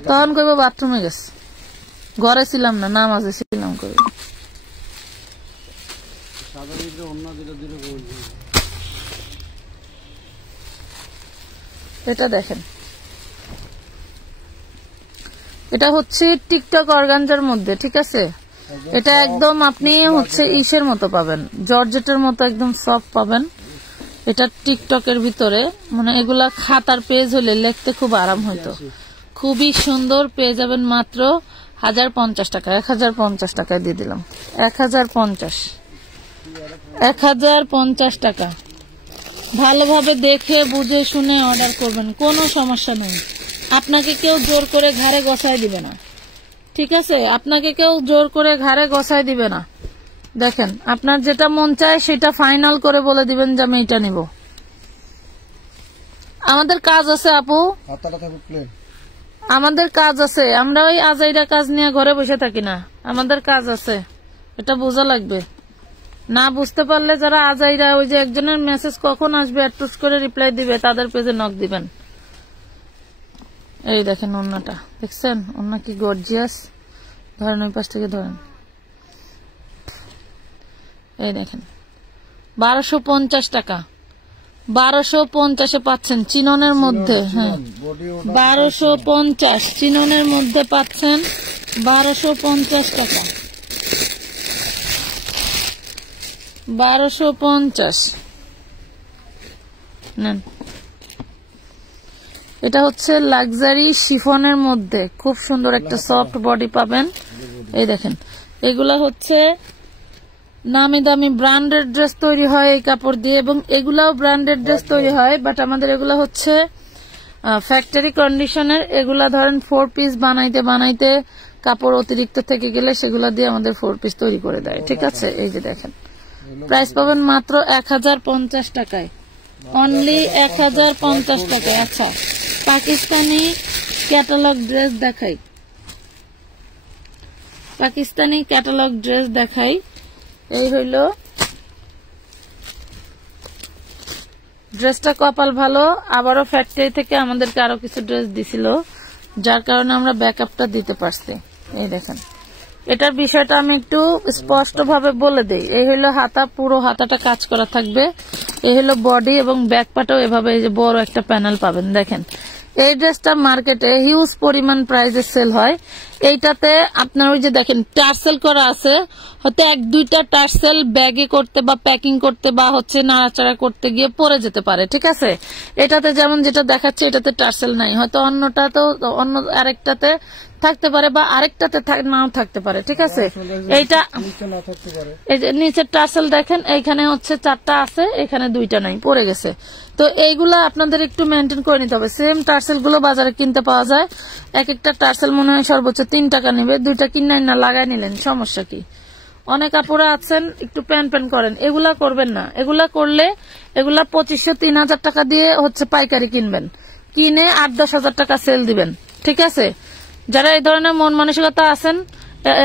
তখন কইব বাথরুমে গেছে, ঘরে ছিলাম না, নামাজে ছিলাম কইব। এটা দেখেন, এটা হচ্ছে টিকটক অর্গানজার মধ্যে, ঠিক আছে? এটা একদম আপনি হচ্ছে ইসের মতো পাবেন, জর্জেটের মতো একদম সফট পাবেন। এটা টিকটকের ভিতরে, মানে এগুলা খাতার পেজ হলে লিখতে খুব আরাম হইতো। খুবই সুন্দর, পেয়ে যাবেন মাত্র 1050 টাকা। 1050 টাকায় দিয়ে দিলাম, 1050 টাকা। ভালোভাবে দেখে বুঝে শুনে অর্ডার করবেন, কোনো সমস্যা নেই। আপনাকে কেউ জোর করে ঘাড়ে গসায় দিবে না, ঠিক আছে? আপনাকে কেউ জোর করে ঘাড়ে গসায় দিবে না। দেখেন আপনার যেটা মন চায় সেটা ফাইনাল করে বলে দিবেন যে আমি এটা নিব। আমাদের কাজ আছে আপু, আমাদের কাজ আছে, আমরা ওই আজাইরা কাজ নিয়ে ঘরে বসে থাকি না, আমাদের কাজ আছে, এটা বোঝা লাগবে। না বুঝতে পারলে যারা আজাইরা ওই যে একজনের মেসেজ কখন আসবে টুস করে রিপ্লাই দিবে তাদের পেজে নক দিবেন। এই দেখেন ওন্নাটা দেখছেন, ওন্না কি গর্জিয়াস, ধরেন ওই পাশ থেকে ধরেন, এই দেখেন 1250 টাকা, 1250-এ পাচ্ছেন চিননের মধ্যে। হ্যাঁ 1250 চিননের মধ্যে পাচ্ছেন 1250 টাকা, 1250 নেন। এটা হচ্ছে লাক্সারি শিফনের মধ্যে খুব সুন্দর একটা সফট বডি পাবেন। এই দেখেন এগুলা হচ্ছে নামি দামি ব্র্যান্ডেড ড্রেস তৈরি হয় এই কাপড় দিয়ে, এবং এগুলাও ব্র্যান্ডেড ড্রেস তৈরি হয়, বাট আমাদের এগুলা হচ্ছে ফ্যাক্টরি কন্ডিশনের। এগুলা ধরেন 4 পিস বানাইতে বানাইতে কাপড় অতিরিক্ত থেকে গেলে সেগুলা দিয়ে আমাদের 4 পিস তৈরি করে দেয়, ঠিক আছে। এই যে দেখেন প্রাইস পাবেন মাত্র 1050 টাকায়, অনলি 1050 টাকায়। আচ্ছা পাকিস্তানি ক্যাটালগ ড্রেস দেখাই, পাকিস্তানি ক্যাটালগ ড্রেস দেখাই। এই হইল ড্রেসটা, কপাল ভালো আবারও ফ্যাক্টরি থেকে আমাদেরকে আরো কিছু ড্রেস দিছিল, যার কারণে আমরা ব্যাকআপটা দিতে পারছি। এই দেখেন এটার বিষয়টা আমি একটু স্পষ্ট ভাবে বলে দেই। এই হইলো হাতা, পুরো হাতাটা কাজ করা থাকবে। এই হলো বডি এবং ব্যাক পাটাও এভাবে এই যে বড় একটা প্যানেল পাবেন। দেখেন এই ড্রেসটা মার্কেটে হিউজ পরিমাণ প্রাইসে সেল হয়। এইটাতে আপনার ওই যে দেখেন টার্সেল করা আছে, হয়তো 1-2টা টার্সেল ব্যাগে করতে বা প্যাকিং করতে বা হচ্ছে নাড়াচাড়া করতে গিয়ে পরে যেতে পারে, ঠিক আছে। এটাতে যেমন যেটা দেখাচ্ছে এটাতে টার্সেল নাই, হয়তো অন্যটা তো অন্য আরেকটাতে থাকতে পারে বা আরেকটাতে নাও থাকতে পারে, ঠিক আছে। এইটা এই যে নিচের টার্সেল দেখেন, এইখানে হচ্ছে 4টা আছে, এখানে 2টা নাই, পড়ে গেছে। তো এইগুলা আপনাদের একটু মেনটেন করে নিতে হবে। সেম টার্সেল গুলো বাজারে কিনতে পাওয়া যায়, এক একটা টার্সেল মনে হয় সর্বোচ্চ 3 টাকা নেবে, 2টা কিনে না লাগাই নিলেন, সমস্যা কি। অনেক আপুরা আছেন একটু প্যান প্যান করেন, এগুলা করবেন না। এগুলা করলে এগুলা 2500-3000 টাকা দিয়ে হচ্ছে পাইকারি কিনবেন, কিনে 8-10 হাজার টাকা সেল দিবেন, ঠিক আছে। যারা এই ধরনের মন মানসিকতা আছেন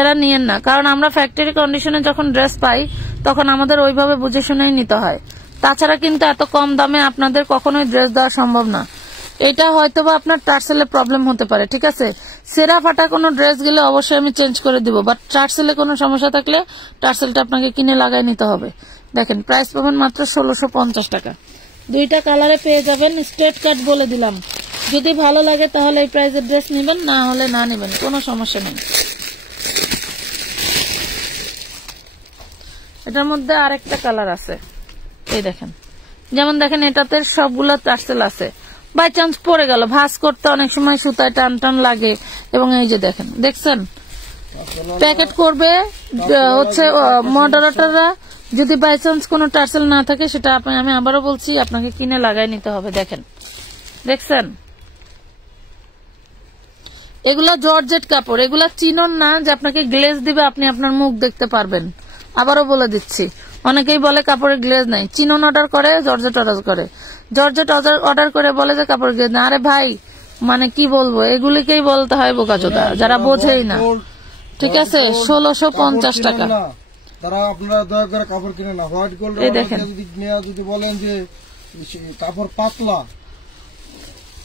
এরা নিয়েন না, কারণ আমরা ফ্যাক্টরি কন্ডিশনে যখন ড্রেস পাই তখন আমাদের ওইভাবে বুঝে শুনেই নিতে হয়। তাছাড়া কিন্তু এত কম দামে আপনাদের কখনোই ড্রেস দেওয়া সম্ভব না। এটা হয়তোবা আপনার টার্সেলে প্রবলেম হতে পারে, ঠিক আছে। সেরা ফাটা কোনো ড্রেস গেলে অবশ্যই আমি চেঞ্জ করে দিব, বাট টার্সেলে কোনো সমস্যা থাকলে টার্সেলটা আপনাকে কিনে লাগাই নিতে হবে। দেখেন প্রাইস পাবেন মাত্র 1650 টাকা, 2টা কালারে পেয়ে যাবেন। স্ট্রেট কাট বলে দিলাম, যদি ভালো লাগে তাহলে এই প্রাইসের ড্রেস নেবেন, না হলে না নেবেন, কোনো সমস্যা নেই। এটার মধ্যে আরেকটা কালার আছে, এই দেখেন, যেমন দেখেন এটাতে সবগুলো টার্সেল আছে, বাই চান্স পড়ে গেল, ভাঁজ করতে অনেক সময় সুতায় টান টান লাগে, এবং এই যে দেখেন, দেখছেন প্যাকেট করবে হচ্ছে মডারেটররা, যদি বাই চান্স কোনো টার্সেল না থাকে সেটা আমি আবারও বলছি আপনাকে কিনে লাগাই নিতে হবে। দেখেন দেখছেন, এগুলা জর্জেট কাপড়, এগুলা চিনন না যে আপনাকে গ্লেজ দিবে আপনি আপনার মুখ দেখতে পারবেন। আবারও বলে দিচ্ছি, অনেকেই বলে কাপড়ের গ্লেজ নাই, চিনন অর্ডার করে, জর্জেট অর্ডার করে, জর্জেট অর্ডার করে বলে যে কাপড় গ্লেজ না। আরে ভাই মানে কি বলবো, এগুলিকেই বলতে হয় বোকাচোদা, যারা বোঝেই না, ঠিক আছে। 1650 টাকা। তারা আপনারা দয়া করে কাপড় কিনে না, হোয়াইট গোল্ড যদি বলেন যে কাপড় পাতলা,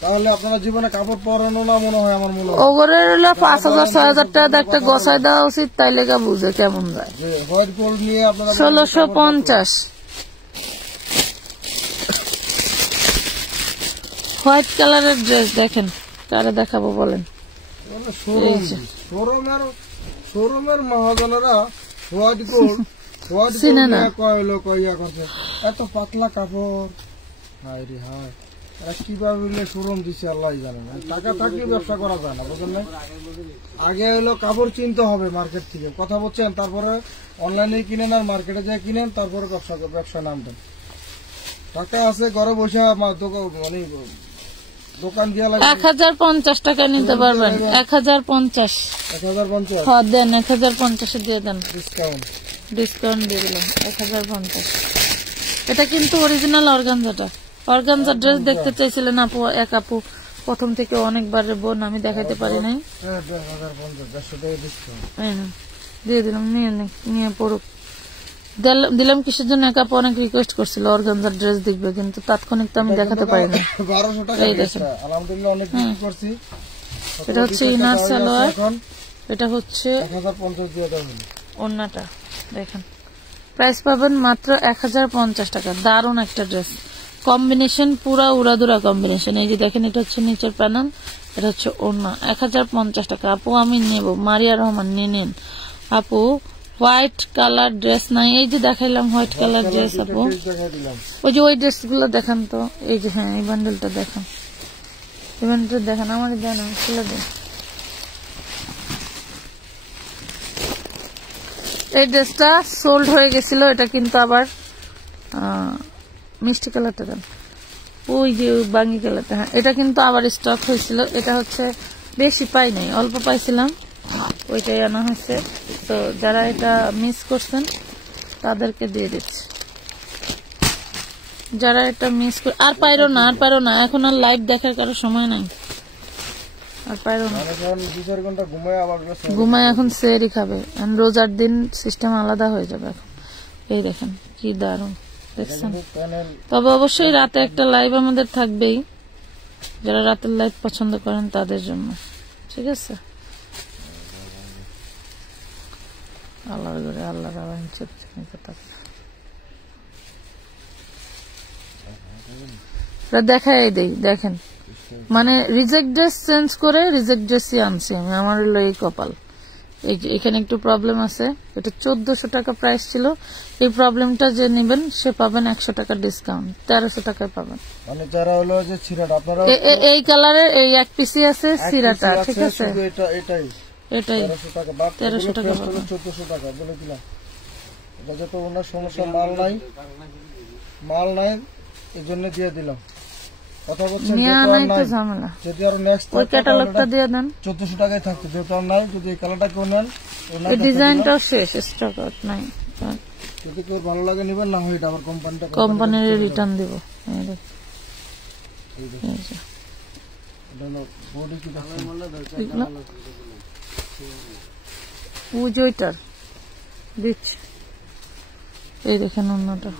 তাহলে আপনারা জীবনে কাপড় পরানো না মনে হয়, আমার মনে হয় ওগরের 5000-6000 টাকা একটা গসাই দেওয়া উচিত, তাই লেখা বুঝে কেমন যায়। হোয়াইট গোল্ড নিয়ে আপনারা 1650 হোয়াইট কালারের ড্রেস দেখেন, কারে দেখাবো বলেন। শোরুমের মহাজনেরা হোয়াইট গোল্ড চিনে না, করছে, এত পাতলা কাপড়, হায় রে হায়, কিভাবে শোরুম দিচ্ছে আল্লাহ জানে না। টাকা থাকলে ব্যবসা করা যায় না, বুঝলেন না। আগে হলো কাপড় চিনতে হবে মার্কেট থেকে, কথা বলছেন, তারপরে অনলাইনে কিনেন আর মার্কেটে যায় কিনেন, তারপরে ব্যবসা নামবেন। টাকা আছে ঘরে বসে মানে দোকান দিয়ে 1050 টাকা নিতে পারবেন। 1050 দেন, 1050 দিয়ে দেন, ডিসকাউন্ট দিয়ে দিলাম 1050। এটা কিন্তু অরিজিনাল অর্গানজাটা, অর্গানজা ড্রেস দেখতে চাইছিলেন আপু, এক আপু প্রথম থেকে অনেকবার বোন আমি দেখাতে পারি নাই। দিয়ে দিলাম, নিয়ে পড়ুক। দিলাম কিসের জন্য, একা অনেক রিকোয়েস্ট করছিল অর্গানজার ড্রেস দেখবে, কিন্তু তাৎক্ষণিক তো আমি দেখাতে পারিনি। এই দেখেন, এটা হচ্ছে ইনার সালোয়ার, এটা হচ্ছে ওড়নাটা। দেখেন প্রাইস পাবেন মাত্র 1050 টাকা। দারুণ একটা ড্রেস কম্বিনেশন, পুরা উড়াদুরা কম্বিনেশন। এই যে দেখেন, এটা হচ্ছে নিচের প্যানেল, এটা হচ্ছে ওড়না। 1050 টাকা। আপু আমি নেব, মারিয়া রহমান নিয়ে নিন। আপু হোয়াইট কালার ড্রেস নাই, এই যে দেখাইলাম হোয়াইট কালার ড্রেস। আপু ওই যে ওই ড্রেস গুলো দেখান তো। এই যে হ্যাঁ, এই বান্ডেলটা দেখান, এই বান্ডেলটা দেখান। আমার দেন, আমি খুলে দিন। এই ড্রেসটা সোল্ড হয়ে গেছিল, এটা কিন্তু আবার মিষ্টি কালারটা দেন, ওই যে বাঙ্গি কালারটা। হ্যাঁ, এটা কিন্তু আবার স্টক হয়েছিল। এটা হচ্ছে বেশি পাই নাই, অল্প পাইছিলাম, ওইটাই আনা হয়েছে। তো যারা এটা মিস করছেন তাদেরকে দিয়ে দিচ্ছি। যারা এটা মিস করে আর পাইরো না, আর পারো না, এখন আর লাইভ দেখার কারো সময় নাই, আর পাইরো না। ঘুমায় এখন সেরি খাবে, রোজার দিন সিস্টেম আলাদা হয়ে যাবে এখন। এই দেখেন কি দারুণ দেখছেন। তবে অবশ্যই রাতে একটা লাইভ আমাদের থাকবেই, যারা রাতের লাইভ পছন্দ করেন তাদের জন্য, ঠিক আছে। আল্লাহর ঘরে আল্লাহ দেখাই দেই। দেখেন মানে রিজেক্ট ড্রেস চেঞ্জ করে রিজেক্ট ড্রেসই আনছি আমি, আমার হলো এই কপাল। এখানে একটু প্রবলেম আছে। এটা 1400 টাকা প্রাইস ছিল। এই প্রবলেমটা যে নেবেন সে পাবেন 100 টাকা ডিসকাউন্ট, 1300 টাকায় পাবেন। মানে যারা হলো যে ছিরাটা আপনারা এই কালারের এই এক পিসি আছে ছিরাটা, ঠিক আছে। এটাই 1300 টাকা, 1400 টাকা বলে দিলাম। এটা যত ওনার সমস্যা, মাল নাই এই জন্য দিয়ে দিলাম। কথা বলছেন যদি আরো নেক্সট ওই ক্যাটালগটা দিয়ে দেন, 1400 টাকায় থাকতো। যেহেতু আর নাই, যদি এই কালারটা কেউ নেন, এই ডিজাইনটাও শেষ, স্টক আউট নাই। যদি কেউ ভালো লাগে নেবেন, না হয় এটা আবার কোম্পানির রিটার্ন দিব। ওইটার দিচ্ছি, এই দেখেন অন্যটা,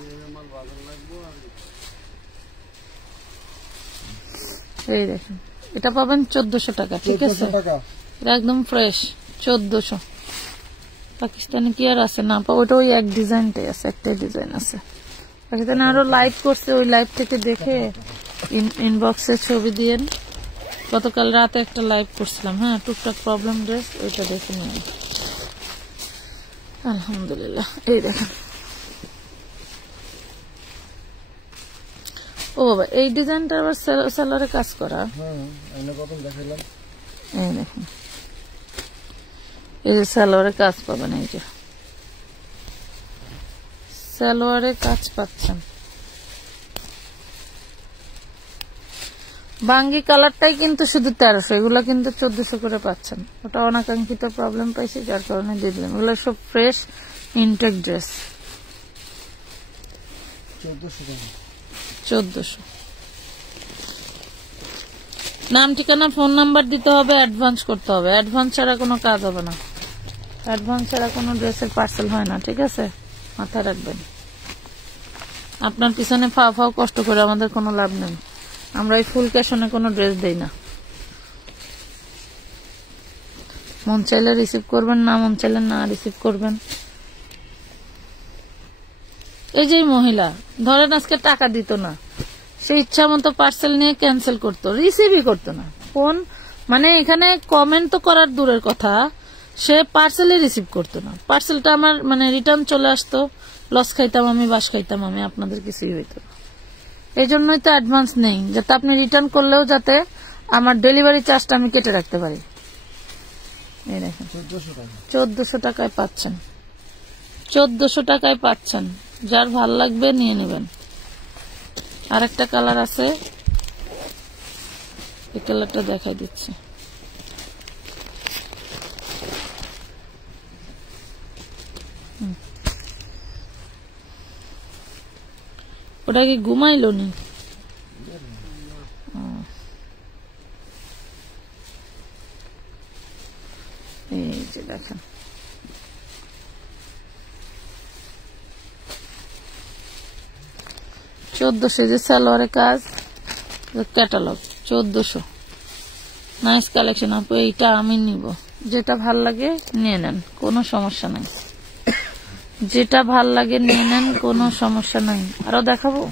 এই দেখেন। এটা পাবেন 1400 টাকা, ঠিক আছে। এটা একদম ফ্রেশ 1400। পাকিস্তানে কি আর আছে না পা, ওটা ওই এক ডিজাইনটাই আছে, একটাই ডিজাইন আছে। পাকিস্তানে আরো লাইভ করছে, ওই লাইভ থেকে দেখে ইনবক্সে ছবি দিয়ে। গতকাল রাতে একটা লাইভ করছিলাম, হ্যাঁ, টুকটাক প্রবলেম ড্রেস, ওইটা দেখে নিন। আলহামদুলিল্লাহ। এই দেখেন, ও বাবা, এই ডিজাইনটা আবার সালোয়ারে কাজ করা। এই দেখেন, এই যে সালোয়ারে কাজ পাবেন, এই যে সালোয়ারে কাজ পাচ্ছেন। বাঙ্গি কালারটাই কিন্তু শুধু 1300, এগুলো কিন্তু 1400 করে পাচ্ছেন। ওটা অনাকাঙ্ক্ষিত প্রবলেম পাইছি, যার কারণে দিয়ে দিলাম। এগুলো সব ফ্রেশ ইনটেক ড্রেস। 1400। নাম, ঠিকানা, ফোন নাম্বার দিতে হবে, অ্যাডভান্স করতে হবে। অ্যাডভান্স ছাড়া কোনো কাজ হবে না, অ্যাডভান্স ছাড়া কোনো ড্রেসের পার্সেল হয় না, ঠিক আছে, মাথায় রাখবেন। আপনার পিছনে ফাও কষ্ট করে আমাদের কোনো লাভ নেই। আমরা এই ফুল ক্যাশনে কোনো ড্রেস দেই না। মন চাইলে রিসিভ করবেন, না মন চাইলে না রিসিভ করবেন। এই যে মহিলা ধরেন আজকে টাকা দিত না, সে ইচ্ছা মতো পার্সেল নিয়ে ক্যান্সেল করতো, রিসিভই করতো না। ফোন মানে এখানে কমেন্ট তো করার দূরের কথা, সে পার্সেলই রিসিভ করতো না। পার্সেলটা আমার মানে রিটার্ন চলে আসতো, লস খাইতাম আমি, বাস খাইতাম আমি, আপনাদের কিছুই হইতো না। এই জন্যই তো অ্যাডভান্স নেই, যাতে আপনি রিটার্ন করলেও যাতে আমার ডেলিভারি চার্জটা আমি কেটে রাখতে পারি। এই দেখেন 1400 টাকায় পাচ্ছেন, 1400 টাকায় পাচ্ছেন। যার ভাল লাগবে নিয়ে নেবেন। আর একটা কালার আছে, এই কালারটা দেখাই দিচ্ছি। ওটা কি ঘুমাইলো নি? যে দেখেন, $1400 যে সালোয়ারের কাজ, ক্যাটালগ 1400। নাইস কালেকশন আপু, এইটা আমি নিব। যেটা ভাল লাগে নিয়ে নেন, কোনো সমস্যা নাই। যেটা ভাল লাগে নিয়ে নেন, কোনো সমস্যা নাই। আরো দেখাবো?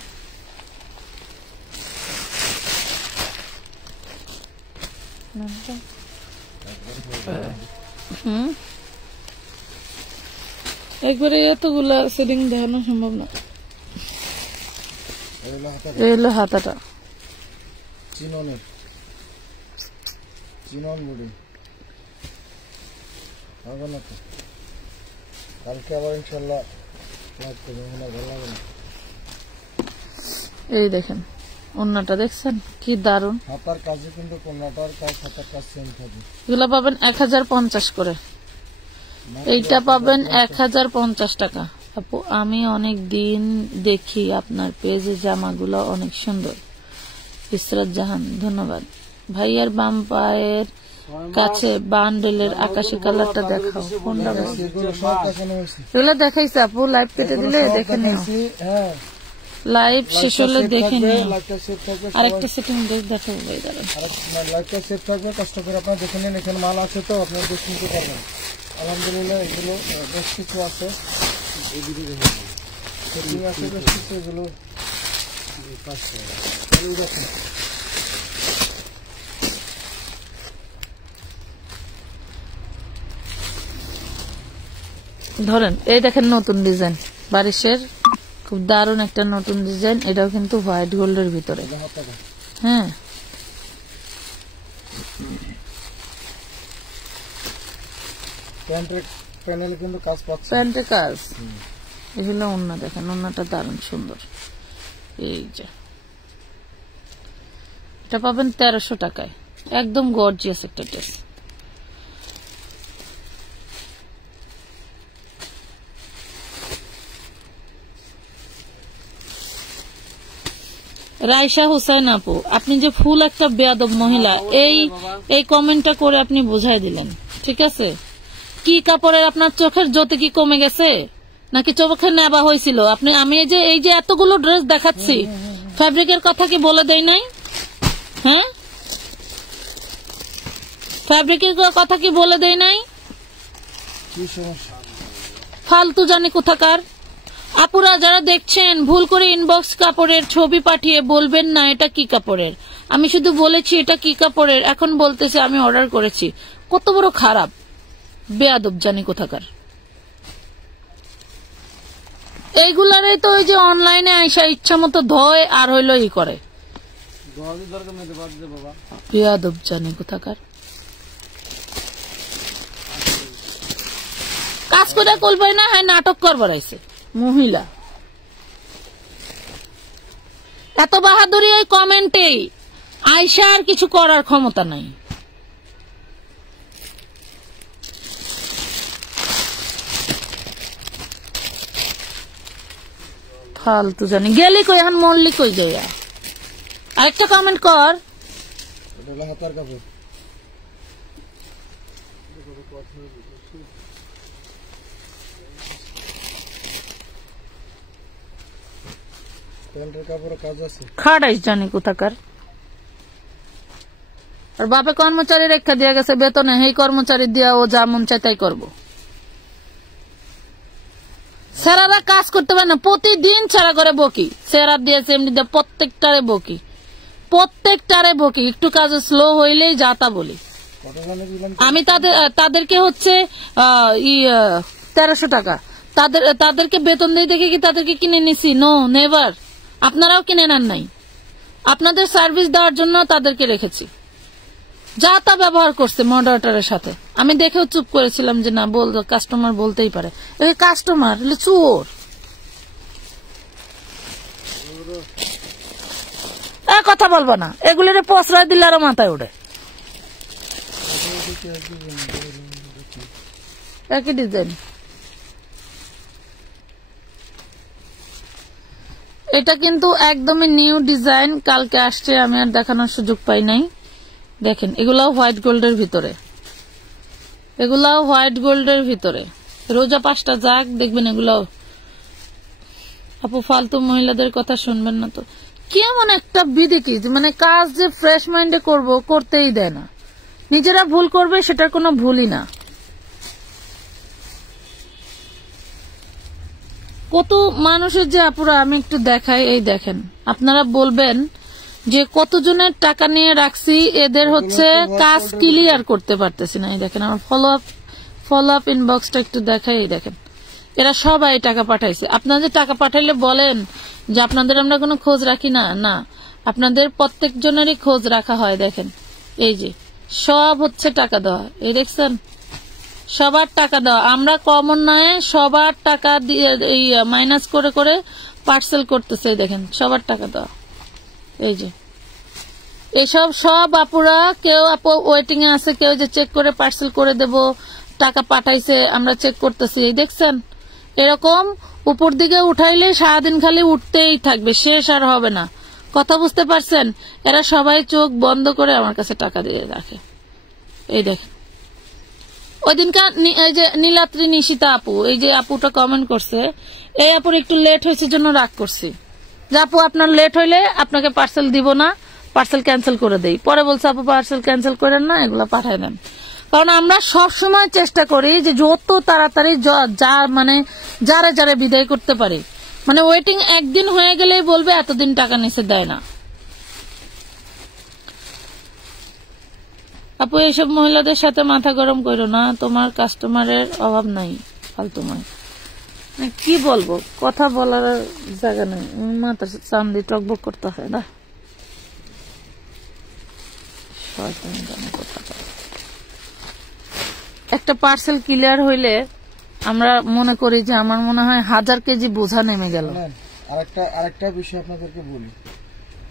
একবারে এতগুলা সেটিং দেখানো সম্ভব না। এই হলো হাতাটা, চিনন বডি হবে না তো, কালকে আবার ইনশাল্লাহ লাইভ করবো, ভালো লাগে না। এই দেখেন ওন্নাটা দেখছেন কি দারুন, হাতার কাজে কিন্তু কোন্নাটার কাজ হাতার কাজ সেম থাকবে। এগুলা পাবেন 1050 করে, এইটা পাবেন 1050 টাকা। আপু আমি অনেক দিন দেখি আপনার পেজে, জামাগুলো অনেক সুন্দর। ইসরাত জাহান ধন্যবাদ। ভাইয়ার বাম পায়ের কাছে বান্ডেলের আকাশি কালারটা দেখাও, কোনটা? এগুলো দেখাইছে আপু, লাইভ কেটে দিলে দেখে নিও, লাইভ শেষ হলে দেখে নিও। আরেকটা সেটিং দেখাবো ভাই, দাঁড়ান। লাইভটা সেভ থাকবে, কষ্ট করে আপনারা দেখে নিন। এখানে মাল আছে তো আপনারা দেখে নিতে পারবেন। আলহামদুলিল্লাহ এগুলো বেশ কিছু আছে, সেটিং আছে বেশ কিছু, এগুলো দেখেন। ধরেন এই দেখেন নতুন ডিজাইন, বারিশের খুব দারুণ একটা নতুন ডিজাইন। এটাও কিন্তু হোয়াইট গোল্ডের ভিতরে। হ্যাঁ, প্যানেলে কিন্তু কাজ পাচ্ছে, প্যান্টে কাজ। এই হলো ওন্না, দেখেন ওন্নাটা দারুণ সুন্দর। এই যে এটা পাবেন 1300 টাকায়, একদম গর্জিয়াস একটা ড্রেস। রাইসা হুসাইন আপু, আপনি যে ফুল একটা বেয়াদব মহিলা, এই কমেন্টটা করে আপনি বুঝাই দিলেন, ঠিক আছে? কি কাপড়ের আপনার চোখের জ্যোতি কি কমে গেছে নাকি চোখে নেবা হয়েছিল? আপনি আমি এই যে এতগুলো ড্রেস দেখাচ্ছি, ফ্যাব্রিকের কথা কি বলে দেই নাই? হ্যাঁ, ফ্যাব্রিকের কথা কি বলে দেই নাই? ফালতু জানি কোথাকার। আপুরা যারা দেখছেন, ভুল করে ইনবক্স কাপড়ের ছবি পাঠিয়ে বলবেন না এটা কি কাপড়ের। আমি শুধু বলেছি এটা কি কাপড়ের, এখন বলতেছে আমি অর্ডার করেছি। কত বড় খারাপ, বেয়াদব জানি কোথাকার। এইগুলারই তো ওই যে অনলাইনে আইসা ইচ্ছা মতো ধয় আর হইলো ই করে, বেয়াদব জানি কোথাকার। কাজ করে করবে না, হ্যাঁ নাটক করবার আইছে মহিলা। এত বাহাদুরি এই কমেন্টেই, আয়শা আর কিছু করার ক্ষমতা নাই। ফালতু জানি, গেলি কই এখন, মরলি কই যাইয়া। আরেকটা কমেন্ট কর। হাতার কাপড় খাড়াইস জানি কোথাকার। আর বাপে কর্মচারী রেখা দিয়া গেছে বেতনে, এই কর্মচারী দিয়া ও যা মন চায় তাই করবো। সেরারা কাজ করতে পারে না, প্রতিদিন সেরা করে বকি। সেরা দিয়েছে এমনি দিয়ে প্রত্যেকটারে বকি। একটু কাজ স্লো হইলেই যা তা বলি। আমি তাদেরকে হচ্ছে 1300 টাকা তাদেরকে বেতন দিয়ে দেখে কি তাদেরকে কিনে নিছি? No, never. আপনারাও কিনে নেন নাই, আপনাদের সার্ভিস দেওয়ার জন্য তাদেরকে রেখেছি। যা তা ব্যবহার করছে মডারেটরের সাথে। আমি দেখেও চুপ করেছিলাম যে না, কাস্টমার বলতেই পারে, এই কাস্টমার চোর। কথা বলবো না, এগুলির প্রশ্রয় দিলে আরো মাথায় ওঠে। একই ডিজাইন, এটা কিন্তু একদমই নিউ ডিজাইন, কালকে আসছে, আমি আর দেখানোর সুযোগ পাই নাই। দেখেন এগুলাও হোয়াইট গোল্ডের ভিতরে, এগুলাও হোয়াইট গোল্ডের ভিতরে। রোজা 5টা যাক, দেখবেন এগুলাও। আপু ফালতু মহিলাদের কথা শুনবেন না তো। কেমন একটা বিধি কি, মানে কাজ যে ফ্রেশ মাইন্ডে করব, করতেই দেয় না। নিজেরা ভুল করবে, সেটার কোনো ভুলই না। কত মানুষের যে আপুরা, আমি একটু দেখাই, এই দেখেন। আপনারা বলবেন যে কতজনের টাকা নিয়ে রাখছি, এদের হচ্ছে কাজ ক্লিয়ার করতে পারতেছি না। এই দেখেন আমার ফলো আপ ইনবক্সটা একটু দেখাই, এই দেখেন এরা সবাই টাকা পাঠাইছে। আপনাদের টাকা পাঠাইলে বলেন যে আপনাদের আমরা কোনো খোঁজ রাখি না, না, আপনাদের প্রত্যেকজনেরই খোঁজ রাখা হয়। দেখেন এই যে সব হচ্ছে টাকা দেওয়া, এই দেখছেন সবার টাকা দেওয়া। আমরা কমন নয়, সবার টাকা দিয়ে এই মাইনাস করে করে পার্সেল করতেছে, দেখেন সবার টাকা দেওয়া। এই যে এইসব সব আপুরা, কেউ আপু ওয়েটিং এ আছে, কেউ যে চেক করে পার্সেল করে দেব, টাকা পাঠাইছে, আমরা চেক করতেছি। এই দেখছেন এরকম উপর দিকে উঠাইলে সারাদিন খালি উঠতেই থাকবে, শেষ আর হবে না। কথা বুঝতে পারছেন? এরা সবাই চোখ বন্ধ করে আমার কাছে টাকা দিয়ে রাখে। এই দেখেন ওই দিনকার এই যে নীলাত্রী নিশিতা আপু, এই যে আপুটা কমেন্ট করছে, এই আপুর একটু লেট হয়েছে জন্য রাগ করছি যে আপু আপনার লেট হইলে আপনাকে পার্সেল দিব না, পার্সেল ক্যান্সেল করে দেই। পরে বলছে আপু পার্সেল ক্যান্সেল করেন না, এগুলো পাঠায় দেন। কারণ আমরা সব সময় চেষ্টা করি যে যত তাড়াতাড়ি মানে যারা যারা বিদায় করতে পারি। মানে ওয়েটিং একদিন হয়ে গেলেই বলবে এতদিন টাকা নিচে দেয় না। আপু এইসব মহিলাদের সাথে মাথা গরম করো না, তোমার কাস্টমারের অভাব নাই। ফালতুমায় কি বলবো, কথা বলার জায়গা নেই, মাথার চান্দি টকবক করতে হয় না। একটা পার্সেল ক্লিয়ার হইলে আমরা মনে করি যে আমার মনে হয় 1000 কেজি বোঝা নেমে গেল। আরেকটা বিষয় আপনাদেরকে বলি,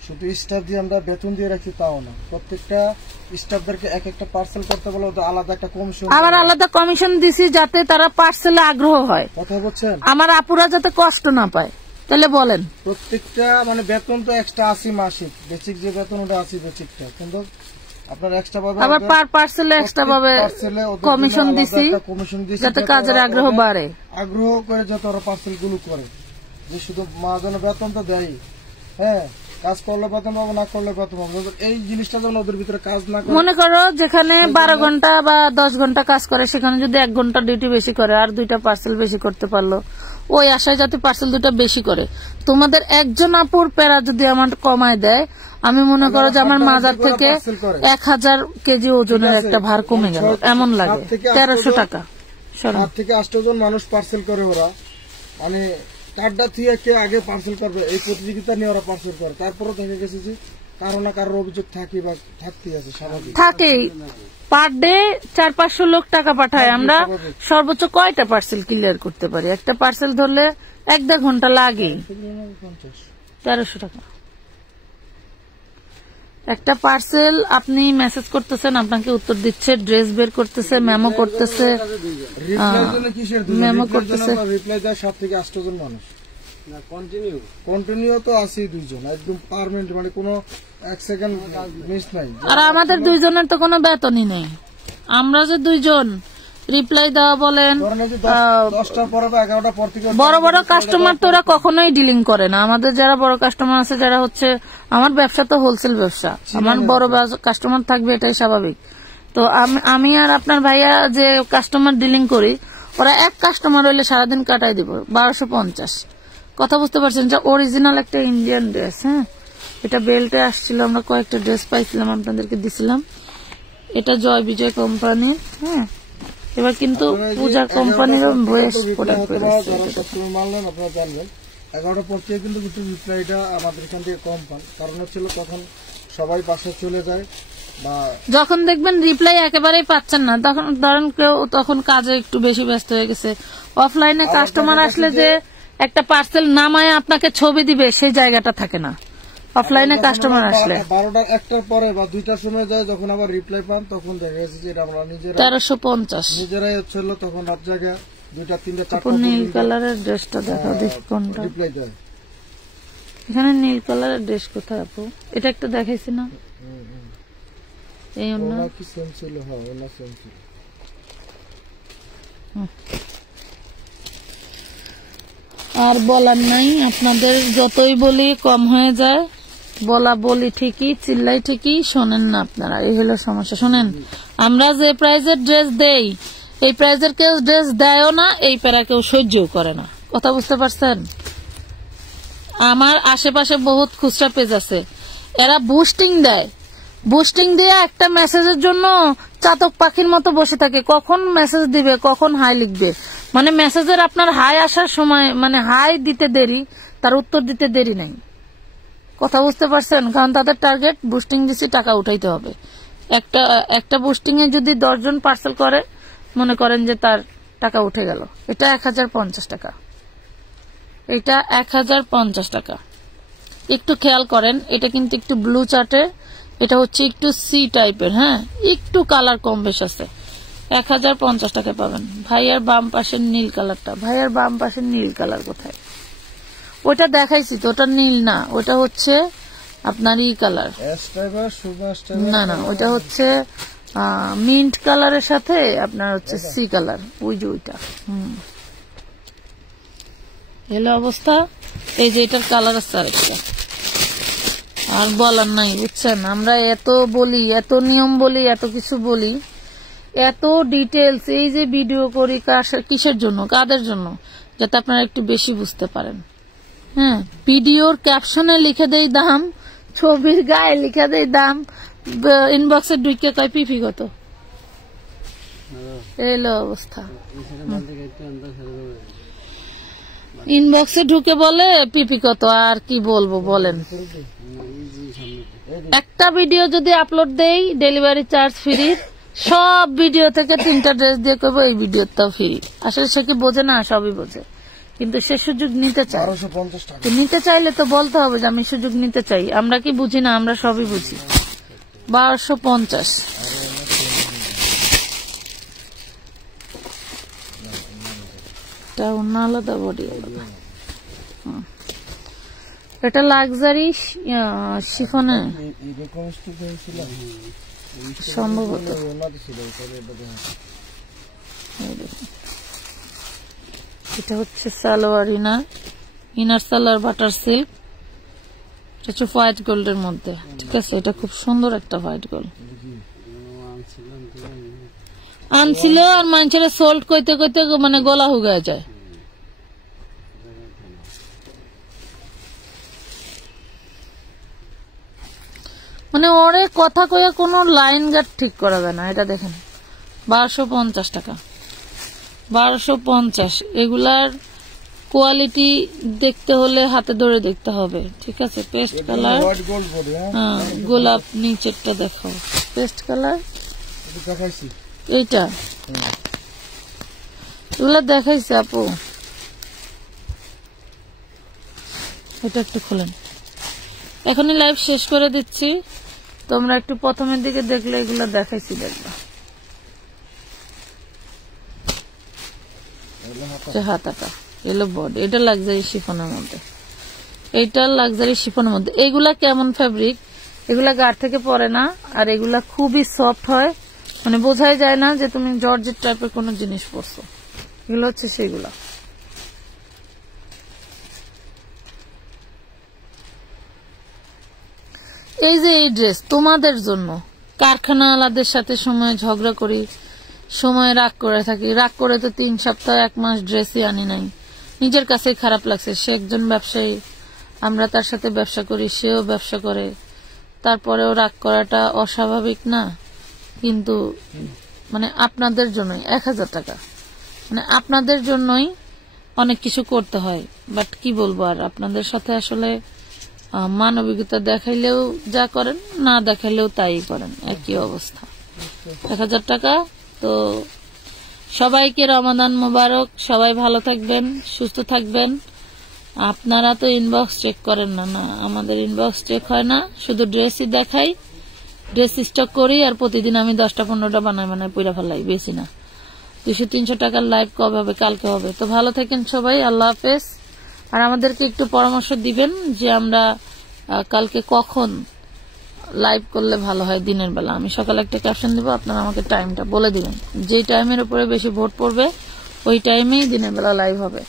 শুধু স্টাফ দিয়ে আমরা বেতন দিয়ে রাখি তাও না, প্রত্যেকটা স্টাফদেরকে এক একটা পার্সেল করতে বলে আলাদা একটা কমিশন, আবার আলাদা কমিশন দিছি যাতে তারা পার্সেলে আগ্রহ হয়। কথা বলছেন, আমার আপুরা যাতে কষ্ট না পায়। তাহলে বলেন, প্রত্যেকটা মানে বেতন তো এক্সট্রা 80 মাসিক, বেসিক যে বেতন ওটা 80 বেসিকটা, কিন্তু আপনার এক্সট্রা পাবে, আবার পার পার্সেলে এক্সট্রা পাবে কমিশন দিছি যাতে কাজের আগ্রহ বাড়ে, আগ্রহ করে যাতে ওরা পার্সেল গুলো করে। যে শুধু মাঝে বেতন তো দেয়, হ্যাঁ কাজ করলে বেতন পাবো, না করলে বেতন পাবো, এই জিনিসটা যেন ওদের ভিতরে কাজ না করে। মনে করো যেখানে 12 ঘন্টা বা 10 ঘন্টা কাজ করে, সেখানে যদি 1 ঘন্টা ডিউটি বেশি করে আর 2টা পার্সেল বেশি করতে পারলো, ওই আশায় যাতে পার্সেল 2টা বেশি করে। তোমাদের একজন আপুর প্যারা যদি আমার কমায় দেয়, আমি মনে করো যে আমার মাজার থেকে 1000 কেজি ওজনের একটা ভার কমে গেল, এমন লাগে। 1300 টাকা 7 থেকে 8 জন মানুষ পার্সেল করে, ওরা মানে কার্ডটা দিয়ে কে আগে পার্সেল করবে এই প্রতিযোগিতা নিয়ে ওরা পার্সেল করে। তারপরে দেখা গেছে যে কারো না কারোর অভিযোগ থাকি বা থাকতেই আছে, স্বাভাবিক থাকেই। পার ডে 400-500 লোক টাকা পাঠায়, আমরা সর্বোচ্চ কয়টা পার্সেল ক্লিয়ার করতে পারি? একটা পার্সেল ধরলে 1-1.5 ঘন্টা লাগে। 1300 টাকা একটা পার্সেল। আপনি মেসেজ করতেছেন, আপনাকে উত্তর দিচ্ছে, ড্রেস বের করতেছে, মেমো করতেছে, মেমো করতেছে, রিপ্লাই দেয় 7 থেকে 8 জন মানুষ। কন্টিনিউ তো আছে 2 জন, একদম পার্মানেন্ট, মানে কোনো 1 সেকেন্ড মিস নাই। আর আমাদের 2 জনের তো কোনো বেতনই নেই। আমরা যে 2 জন রিপ্লাই দেওয়া বলেন, 10টার পরে বা 11টার পর থেকে বড় বড় কাস্টমার তো ওরা কখনোই ডিলিং করে না। আমাদের যারা বড় কাস্টমার আছে, যারা হচ্ছে, আমার ব্যবসা তো হোলসেল ব্যবসা, আমার বড় কাস্টমার থাকবে, এটাই স্বাভাবিক। তো আমি আর আপনার ভাইয়া যে কাস্টমার ডিলিং করি, ওরা এক কাস্টমার হইলে সারাদিন কাটাই দিব 1250। কথা বুঝতে পারছেন? যে অরিজিনাল একটা ইন্ডিয়ান ড্রেস, হ্যাঁ, এটা বেল্টে আসছিল, আমরা কয়েকটা ড্রেস পাইছিলাম, আপনাদেরকে দিছিলাম। এটা জয় বিজয় কোম্পানির, হ্যাঁ। এবার কিন্তু পূজা কোম্পানির ভয়েস প্রোডাক্ট বেরোচ্ছে, মানলেন আপনারা জানবেন। 11টার পর থেকে কিন্তু রিপ্লাইটা আমাদের এখান থেকে কম পান, কারণ হচ্ছিল তখন সবাই বাসায় চলে যায়, বা যখন দেখবেন রিপ্লাই একেবারেই পাচ্ছেন না, তখন ধরেন কেউ তখন কাজে একটু বেশি ব্যস্ত হয়ে গেছে। অফলাইনে কাস্টমার আসলে যে একটা পার্সেল নামায় আপনাকে ছবি দিবে, সেই জায়গাটা থাকে না অফলাইনে কাস্টমার আসলে। 12টা 1টার পরে বা 2টার সময় যায়, যখন আবার রিপ্লাই পান তখন দেখা গেছে যে আমরা 1350 নিজেরাই হচ্ছিল, তখন রাত জায়গা 2টা 3টা 4টা। নীল কালারের ড্রেসটা দেখা দেখি কোনটা রিপ্লাই দেয়। এখানে নীল কালারের ড্রেস কোথায় আপু? এটা একটা দেখাইছি না, এই ওনা কি সেম ছিল? হ্যাঁ ওনা সেম ছিল। আর বলার নাই, আপনাদের যতই বলি কম হয়ে যায়। বলা বলি ঠিকই, চিল্লাই ঠিকই, শোনেন না আপনারা, এই হলো সমস্যা। শোনেন, আমরা যে প্রাইজের ড্রেস দেই এই প্রাইজের কেউ ড্রেস দেয়ও না, এই প্যারা কেউ সহ্যও করে না। কথা বুঝতে পারছেন? আমার আশেপাশে বহুত খুচরা পেজ আছে, এরা বুস্টিং দেয়, বুস্টিং দিয়ে একটা মেসেজের জন্য চাতক পাখির মতো বসে থাকে, কখন মেসেজ দিবে, কখন হাই লিখবে। মানে মেসেজের আপনার হাই আসার সময়, মানে হাই দিতে দেরি, তার উত্তর দিতে দেরি নাই। কথা বুঝতে পারছেন? কারণ তাদের টার্গেট বুস্টিং দিছি, টাকা উঠাইতে হবে। একটা বুস্টিং এ যদি 10 জন পার্সেল করে, মনে করেন যে তার টাকা উঠে গেল। এটা 1050 টাকা, এটা 1050 টাকা। একটু খেয়াল করেন, এটা কিন্তু একটু ব্লু চার্টে, এটা হচ্ছে একটু সি টাইপের, হ্যাঁ, একটু কালার কম বেশ আছে। 1050 টাকা পাবেন। ভাইয়ার বাম পাশের নীল কালারটা, ভাইয়ার বাম পাশের নীল কালার কোথায়? ওটা দেখাইছি তো, ওটা নীল না, ওটা হচ্ছে আপনার ই কালার। না না, ওটা হচ্ছে মিন্ট কালারের সাথে আপনার হচ্ছে সি কালার, ওই যে ওইটা। এলো অবস্থা। এই যে এটার কালার আছে আরেকটা, আর বলার নাই, বুঝছেন? আমরা এত বলি, এত নিয়ম বলি, এত কিছু বলি, এত ডিটেলস, এই যে ভিডিও করি কিসের জন্য, কাদের জন্য? যাতে আপনারা একটু বেশি বুঝতে পারেন। হ্যাঁ, ভিডিওর ক্যাপশনে লিখে দেই দাম, ছবির গায়ে লিখে দেই দাম, ইনবক্সে ঢুকে কয় পিপি কত। এলো অবস্থা। ইনবক্সে ঢুকে বলে পিপি কত, আর কি বলবো বলেন? একটা ভিডিও যদি আপলোড দেই ডেলিভারি চার্জ ফ্রি, সব ভিডিও থেকে 3টা ড্রেস দিয়ে করবো এই ভিডিওটাও ফ্রি। আসলে সে কি বোঝে না? সবই বোঝে, কিন্তু সে সুযোগ নিতে চায়। নিতে চাইলে তো বলতে হবে যে আমি সুযোগ নিতে চাই। আমরা কি বুঝি না? আমরা সবই বুঝি। 1250। এটা অন্য আলাদা, বডি আলাদা। এটা লাক্সারি শিফনে সম্ভবত। এটা হচ্ছে salwar inner salwar butter silk. এটা হচ্ছে হোয়াইট গোল্ডের মধ্যে, ঠিক আছে? এটা খুব সুন্দর একটা হোয়াইট গোল্ড। আনছিল আর মানুষের সোল্ড কইতে কইতে মানে গলা হুগায় যায়। মানে ওরে কথা কয়ে কোনো লাইন গার্ড ঠিক করা যায় না। এটা দেখেন 1250 টাকা, 1250। এগুলার কোয়ালিটি দেখতে হলে হাতে ধরে দেখতে হবে, ঠিক আছে? পেস্ট কালার, হ্যাঁ, গোলাপ নিচেরটা দেখো, পেস্ট কালার। এইটা এগুলা দেখাইছে আপু, এটা একটু খুলেন। এখনই লাইভ শেষ করে দিচ্ছি, তোমরা একটু প্রথমের দিকে দেখলে এগুলা দেখাইছি, দেখবা। হাতাটা এলো বডি, এটা লাক্সারি শিফনের মধ্যে, এইটা লাক্সারি শিফনের মধ্যে। এগুলা কেমন ফ্যাব্রিক, এগুলা গাঢ় থেকে পরে না, আর এগুলা খুবই সফট হয়, মানে বোঝাই যায় না যে তুমি জর্জেট টাইপের কোনো জিনিস পরছো। এগুলো হচ্ছে সেগুলা। এই যে এই ড্রেস তোমাদের জন্য, কারখানাওয়ালাদের সাথে সময় ঝগড়া করি, সময় রাগ করে থাকি, রাগ করে তো 3 সপ্তাহ 1 মাস ড্রেসই আনি নাই। নিজের কাছে খারাপ লাগছে। সে একজন ব্যবসায়ী, আমরা তার সাথে ব্যবসা করি, সেও ব্যবসা করে, তারপরেও রাগ করাটা অস্বাভাবিক না? কিন্তু মানে আপনাদের জন্যই 1000 টাকা, মানে আপনাদের জন্যই অনেক কিছু করতে হয়। বাট কি বলবো আর, আপনাদের সাথে আসলে মানবিকতা দেখাইলেও যা করেন, না দেখাইলেও তাই করেন, একই অবস্থা। 1000 টাকা। তো সবাইকে রমাদান মোবারক, সবাই ভালো থাকবেন, সুস্থ থাকবেন। আপনারা তো ইনবক্স চেক করেন না, না আমাদের ইনবক্স চেক হয় না, শুধু ড্রেসই দেখাই, ড্রেস স্টক করি, আর প্রতিদিন আমি 10টা 15টা বানাই পুরা ফেলাই, বেশি না। 200-300 টাকার লাইভ কবে হবে? কালকে হবে। তো ভালো থাকেন সবাই, আল্লাহ হাফেজ। আর আমাদেরকে একটু পরামর্শ দিবেন যে আমরা কালকে কখন লাইভ করলে ভালো হয় দিনের বেলা। আমি সকালে একটা ক্যাপশন দিব, আপনারা আমাকে টাইমটা বলে দিবেন। যে টাইমের উপরে বেশি ভোট পড়বে ওই টাইমেই দিনের বেলা লাইভ হবে।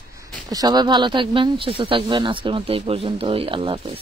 তো সবাই ভালো থাকবেন, সুস্থ থাকবেন। আজকের মতো এই পর্যন্তই। আল্লাহ হাফেজ।